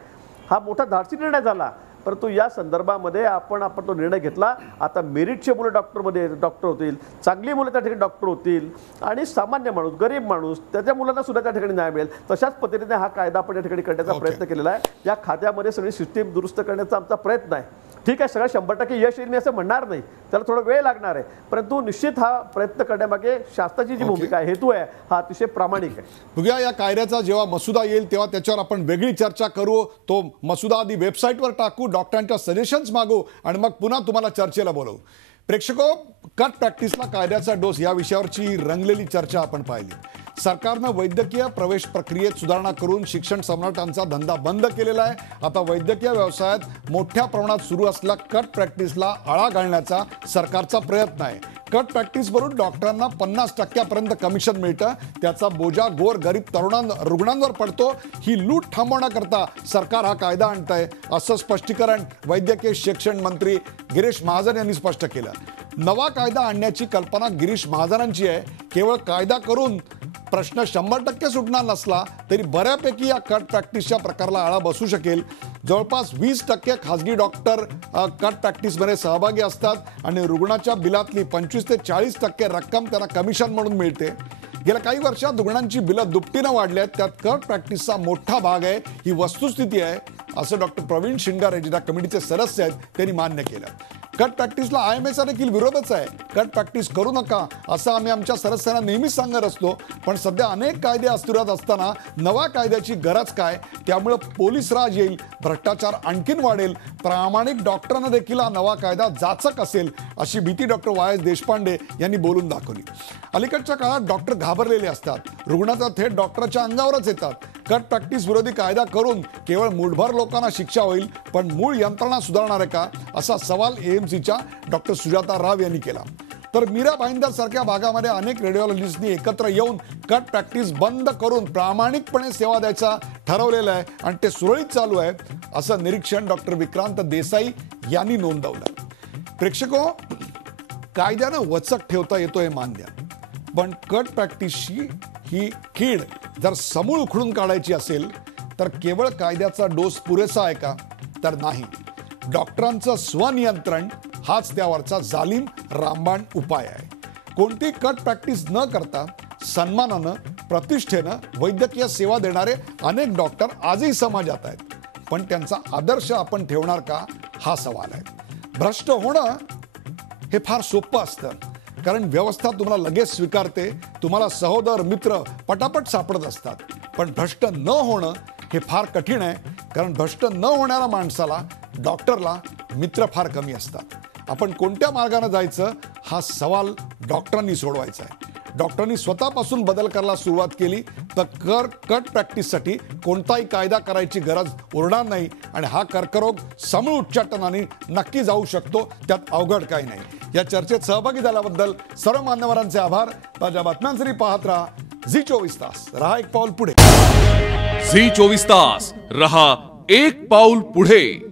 हा मोठा धाडसी निर्णय झाला. परंतु या संदर्भामध्ये आपण तो निर्णय घेतला. आता मेरिटचे मुलं डॉक्टर होतील, चांगली मुलं त्या ठिकाणी डॉक्टर होतील आणि सामान्य माणूस, गरीब माणूस त्याच्या मुलांना सुद्धा त्या ठिकाणी न्याय मिळेल. तशाच पद्धतीने हा कायदा आपण या ठिकाणी करण्याचा प्रयत्न केलेला आहे. या खात्यामध्ये सगळी सिस्टीम दुरुस्त करण्याचा आमचा प्रयत्न आहे. ठीक आहे, सगळं 100% यश येईल मी असं म्हणणार नाही, त्याला थोडा वेळ लागणार आहे. परंतु निश्चित हा प्रयत्न करण्यामागे शासनाची जी भूमिका आहे, हेतू आहे, हा अतिशय प्रामाणिक आहे. बघूया या कायद्याचा जेव्हा मसुदा येईल तेव्हा त्याच्यावर आपण वेगळी चर्चा करू. तो मसुदा आधी वेबसाईटवर टाकू, डॉक्टरांच्या सजेशन्स मागू आणि मग पुन्हा तुम्हाला चर्चेला बोलवू. प्रेक्षको, कट प्रॅक्टिसला कायद्याचा डोस या विषयावरची रंगलेली चर्चा आपण पाहिली. सरकारनं वैद्यकीय प्रवेश प्रक्रियेत सुधारणा करून शिक्षण सम्राटांचा धंदा बंद केलेला आहे. आता वैद्यकीय व्यवसायात मोठ्या प्रमाणात सुरू असलेल्या कट प्रॅक्टिसला आळा घालण्याचा सरकारचा प्रयत्न आहे. कट प्रॅक्टिसवरून डॉक्टरांना 50% कमिशन मिळतं. त्याचा बोजा गोर गरीब रुग्णांवर पडतो. ही लूट थांबवण्याकरता सरकार हा कायदा आणत आहे, असं स्पष्टीकरण वैद्यकीय शिक्षण मंत्री गिरीश महाजन यांनी स्पष्ट केलं. नवा कायदा आणण्याची कल्पना गिरीश महाजनांची आहे. केवळ कायदा करून प्रश्न 100% सुटणार नसला तरी बऱ्यापैकी या कट प्रॅक्टिसच्या प्रकाराला आळा बसू शकेल. जवळपास 20% खाजगी डॉक्टर कट प्रॅक्टिसमध्ये सहभागी असतात आणि रुग्णाच्या बिलातली 25 ते 40% रक्कम त्यांना कमिशन म्हणून मिळते. गेल्या काही वर्षात रुग्णांची बिलं दुपटीनं वाढली आहेत. त्यात कट प्रॅक्टिसचा मोठा भाग आहे. ही वस्तुस्थिती आहे असं डॉक्टर प्रवीण शिंगारे जे त्या कमिटीचे सदस्य आहेत त्यांनी मान्य केलं. कट प्रॅक्टिसला IMAचा देखील विरोधच आहे. कट प्रॅक्टिस करू नका असं आम्ही आमच्या सदस्यांना नेहमीच सांगत असतो. पण सध्या अनेक कायदे अस्तित्वात असताना नवा कायद्याची गरज काय? त्यामुळे पोलीस राज येईल, भ्रष्टाचार आणखीन वाढेल, प्रामाणिक डॉक्टरांना देखील हा नवा कायदा जाचक असेल अशी भीती डॉक्टर YS देशपांडे यांनी बोलून दाखवली. अलीकडच्या काळात डॉक्टर घाबरलेले असतात, रुग्णाचा थेट डॉक्टरच्या अंगावरच येतात. कट प्रॅक्टिस विरोधी कायदा करून केवळ मूठभर लोकांना शिक्षा होईल पण मूळ यंत्रणा सुधारणार आहे का असा सवाल AMCच्या डॉक्टर सुजाता राव यांनी केला. तर मीरा भाईंदर सारख्या भागामध्ये अनेक रेडिओलॉजिस्टनी एकत्र येऊन कट प्रॅक्टिस बंद करून प्रामाणिकपणे सेवा द्यायचा ठरवलेलं आहे आणि ते सुरळीत चालू आहे असं निरीक्षण डॉक्टर विक्रांत देसाई यांनी नोंदवलं. प्रेक्षको, कायद्यानं वचक ठेवता येतो हे मान्य, पण कट प्रॅक्टिसची ही कीड जर समूळ उखडून काढायची असेल तर केवळ कायद्याचा डोस पुरेसा आहे का? तर नाही. डॉक्टरांचं स्वनियंत्रण हाच त्यावरचा जालीम रामबाण उपाय आहे. कोणती कट प्रॅक्टिस न करता सन्मानानं, प्रतिष्ठेनं वैद्यकीय सेवा देणारे अनेक डॉक्टर आजही समाजात आहेत. पण त्यांचा आदर्श आपण ठेवणार का हा सवाल आहे. भ्रष्ट होणं हे फार सोपं असतं कारण व्यवस्था तुम्हाला लगेच स्वीकारते, तुम्हाला सहोदर मित्र पटापट सापडत असतात. पण भ्रष्ट न होणं हे फार कठीण आहे कारण भ्रष्ट न होणाऱ्या माणसाला, डॉक्टरला मित्र फार कमी असतात. आपण कोणत्या मार्गाने जायचं हा सवाल डॉक्टरांनी सोडवायचा आहे. डॉक्टरांनी स्वतःपासून बदल करायला सुरुवात केली तर कट प्रॅक्टिससाठी कोणताही कायदा करायची गरज उरणार नाही आणि हा कर्करोग समूळ उच्चाटनाने नक्की जाऊ शकतो. त्यात अवघड काही नाही. या चर्चेत सहभागी झाल्याबद्दल सर्व मान्यवरांचे आभार. ताज्या बातम्यांसाठी पाहत रहा झी24 तास. रहा एक पाऊल पुढे. झी24 तास रहा एक पाऊल पुढे.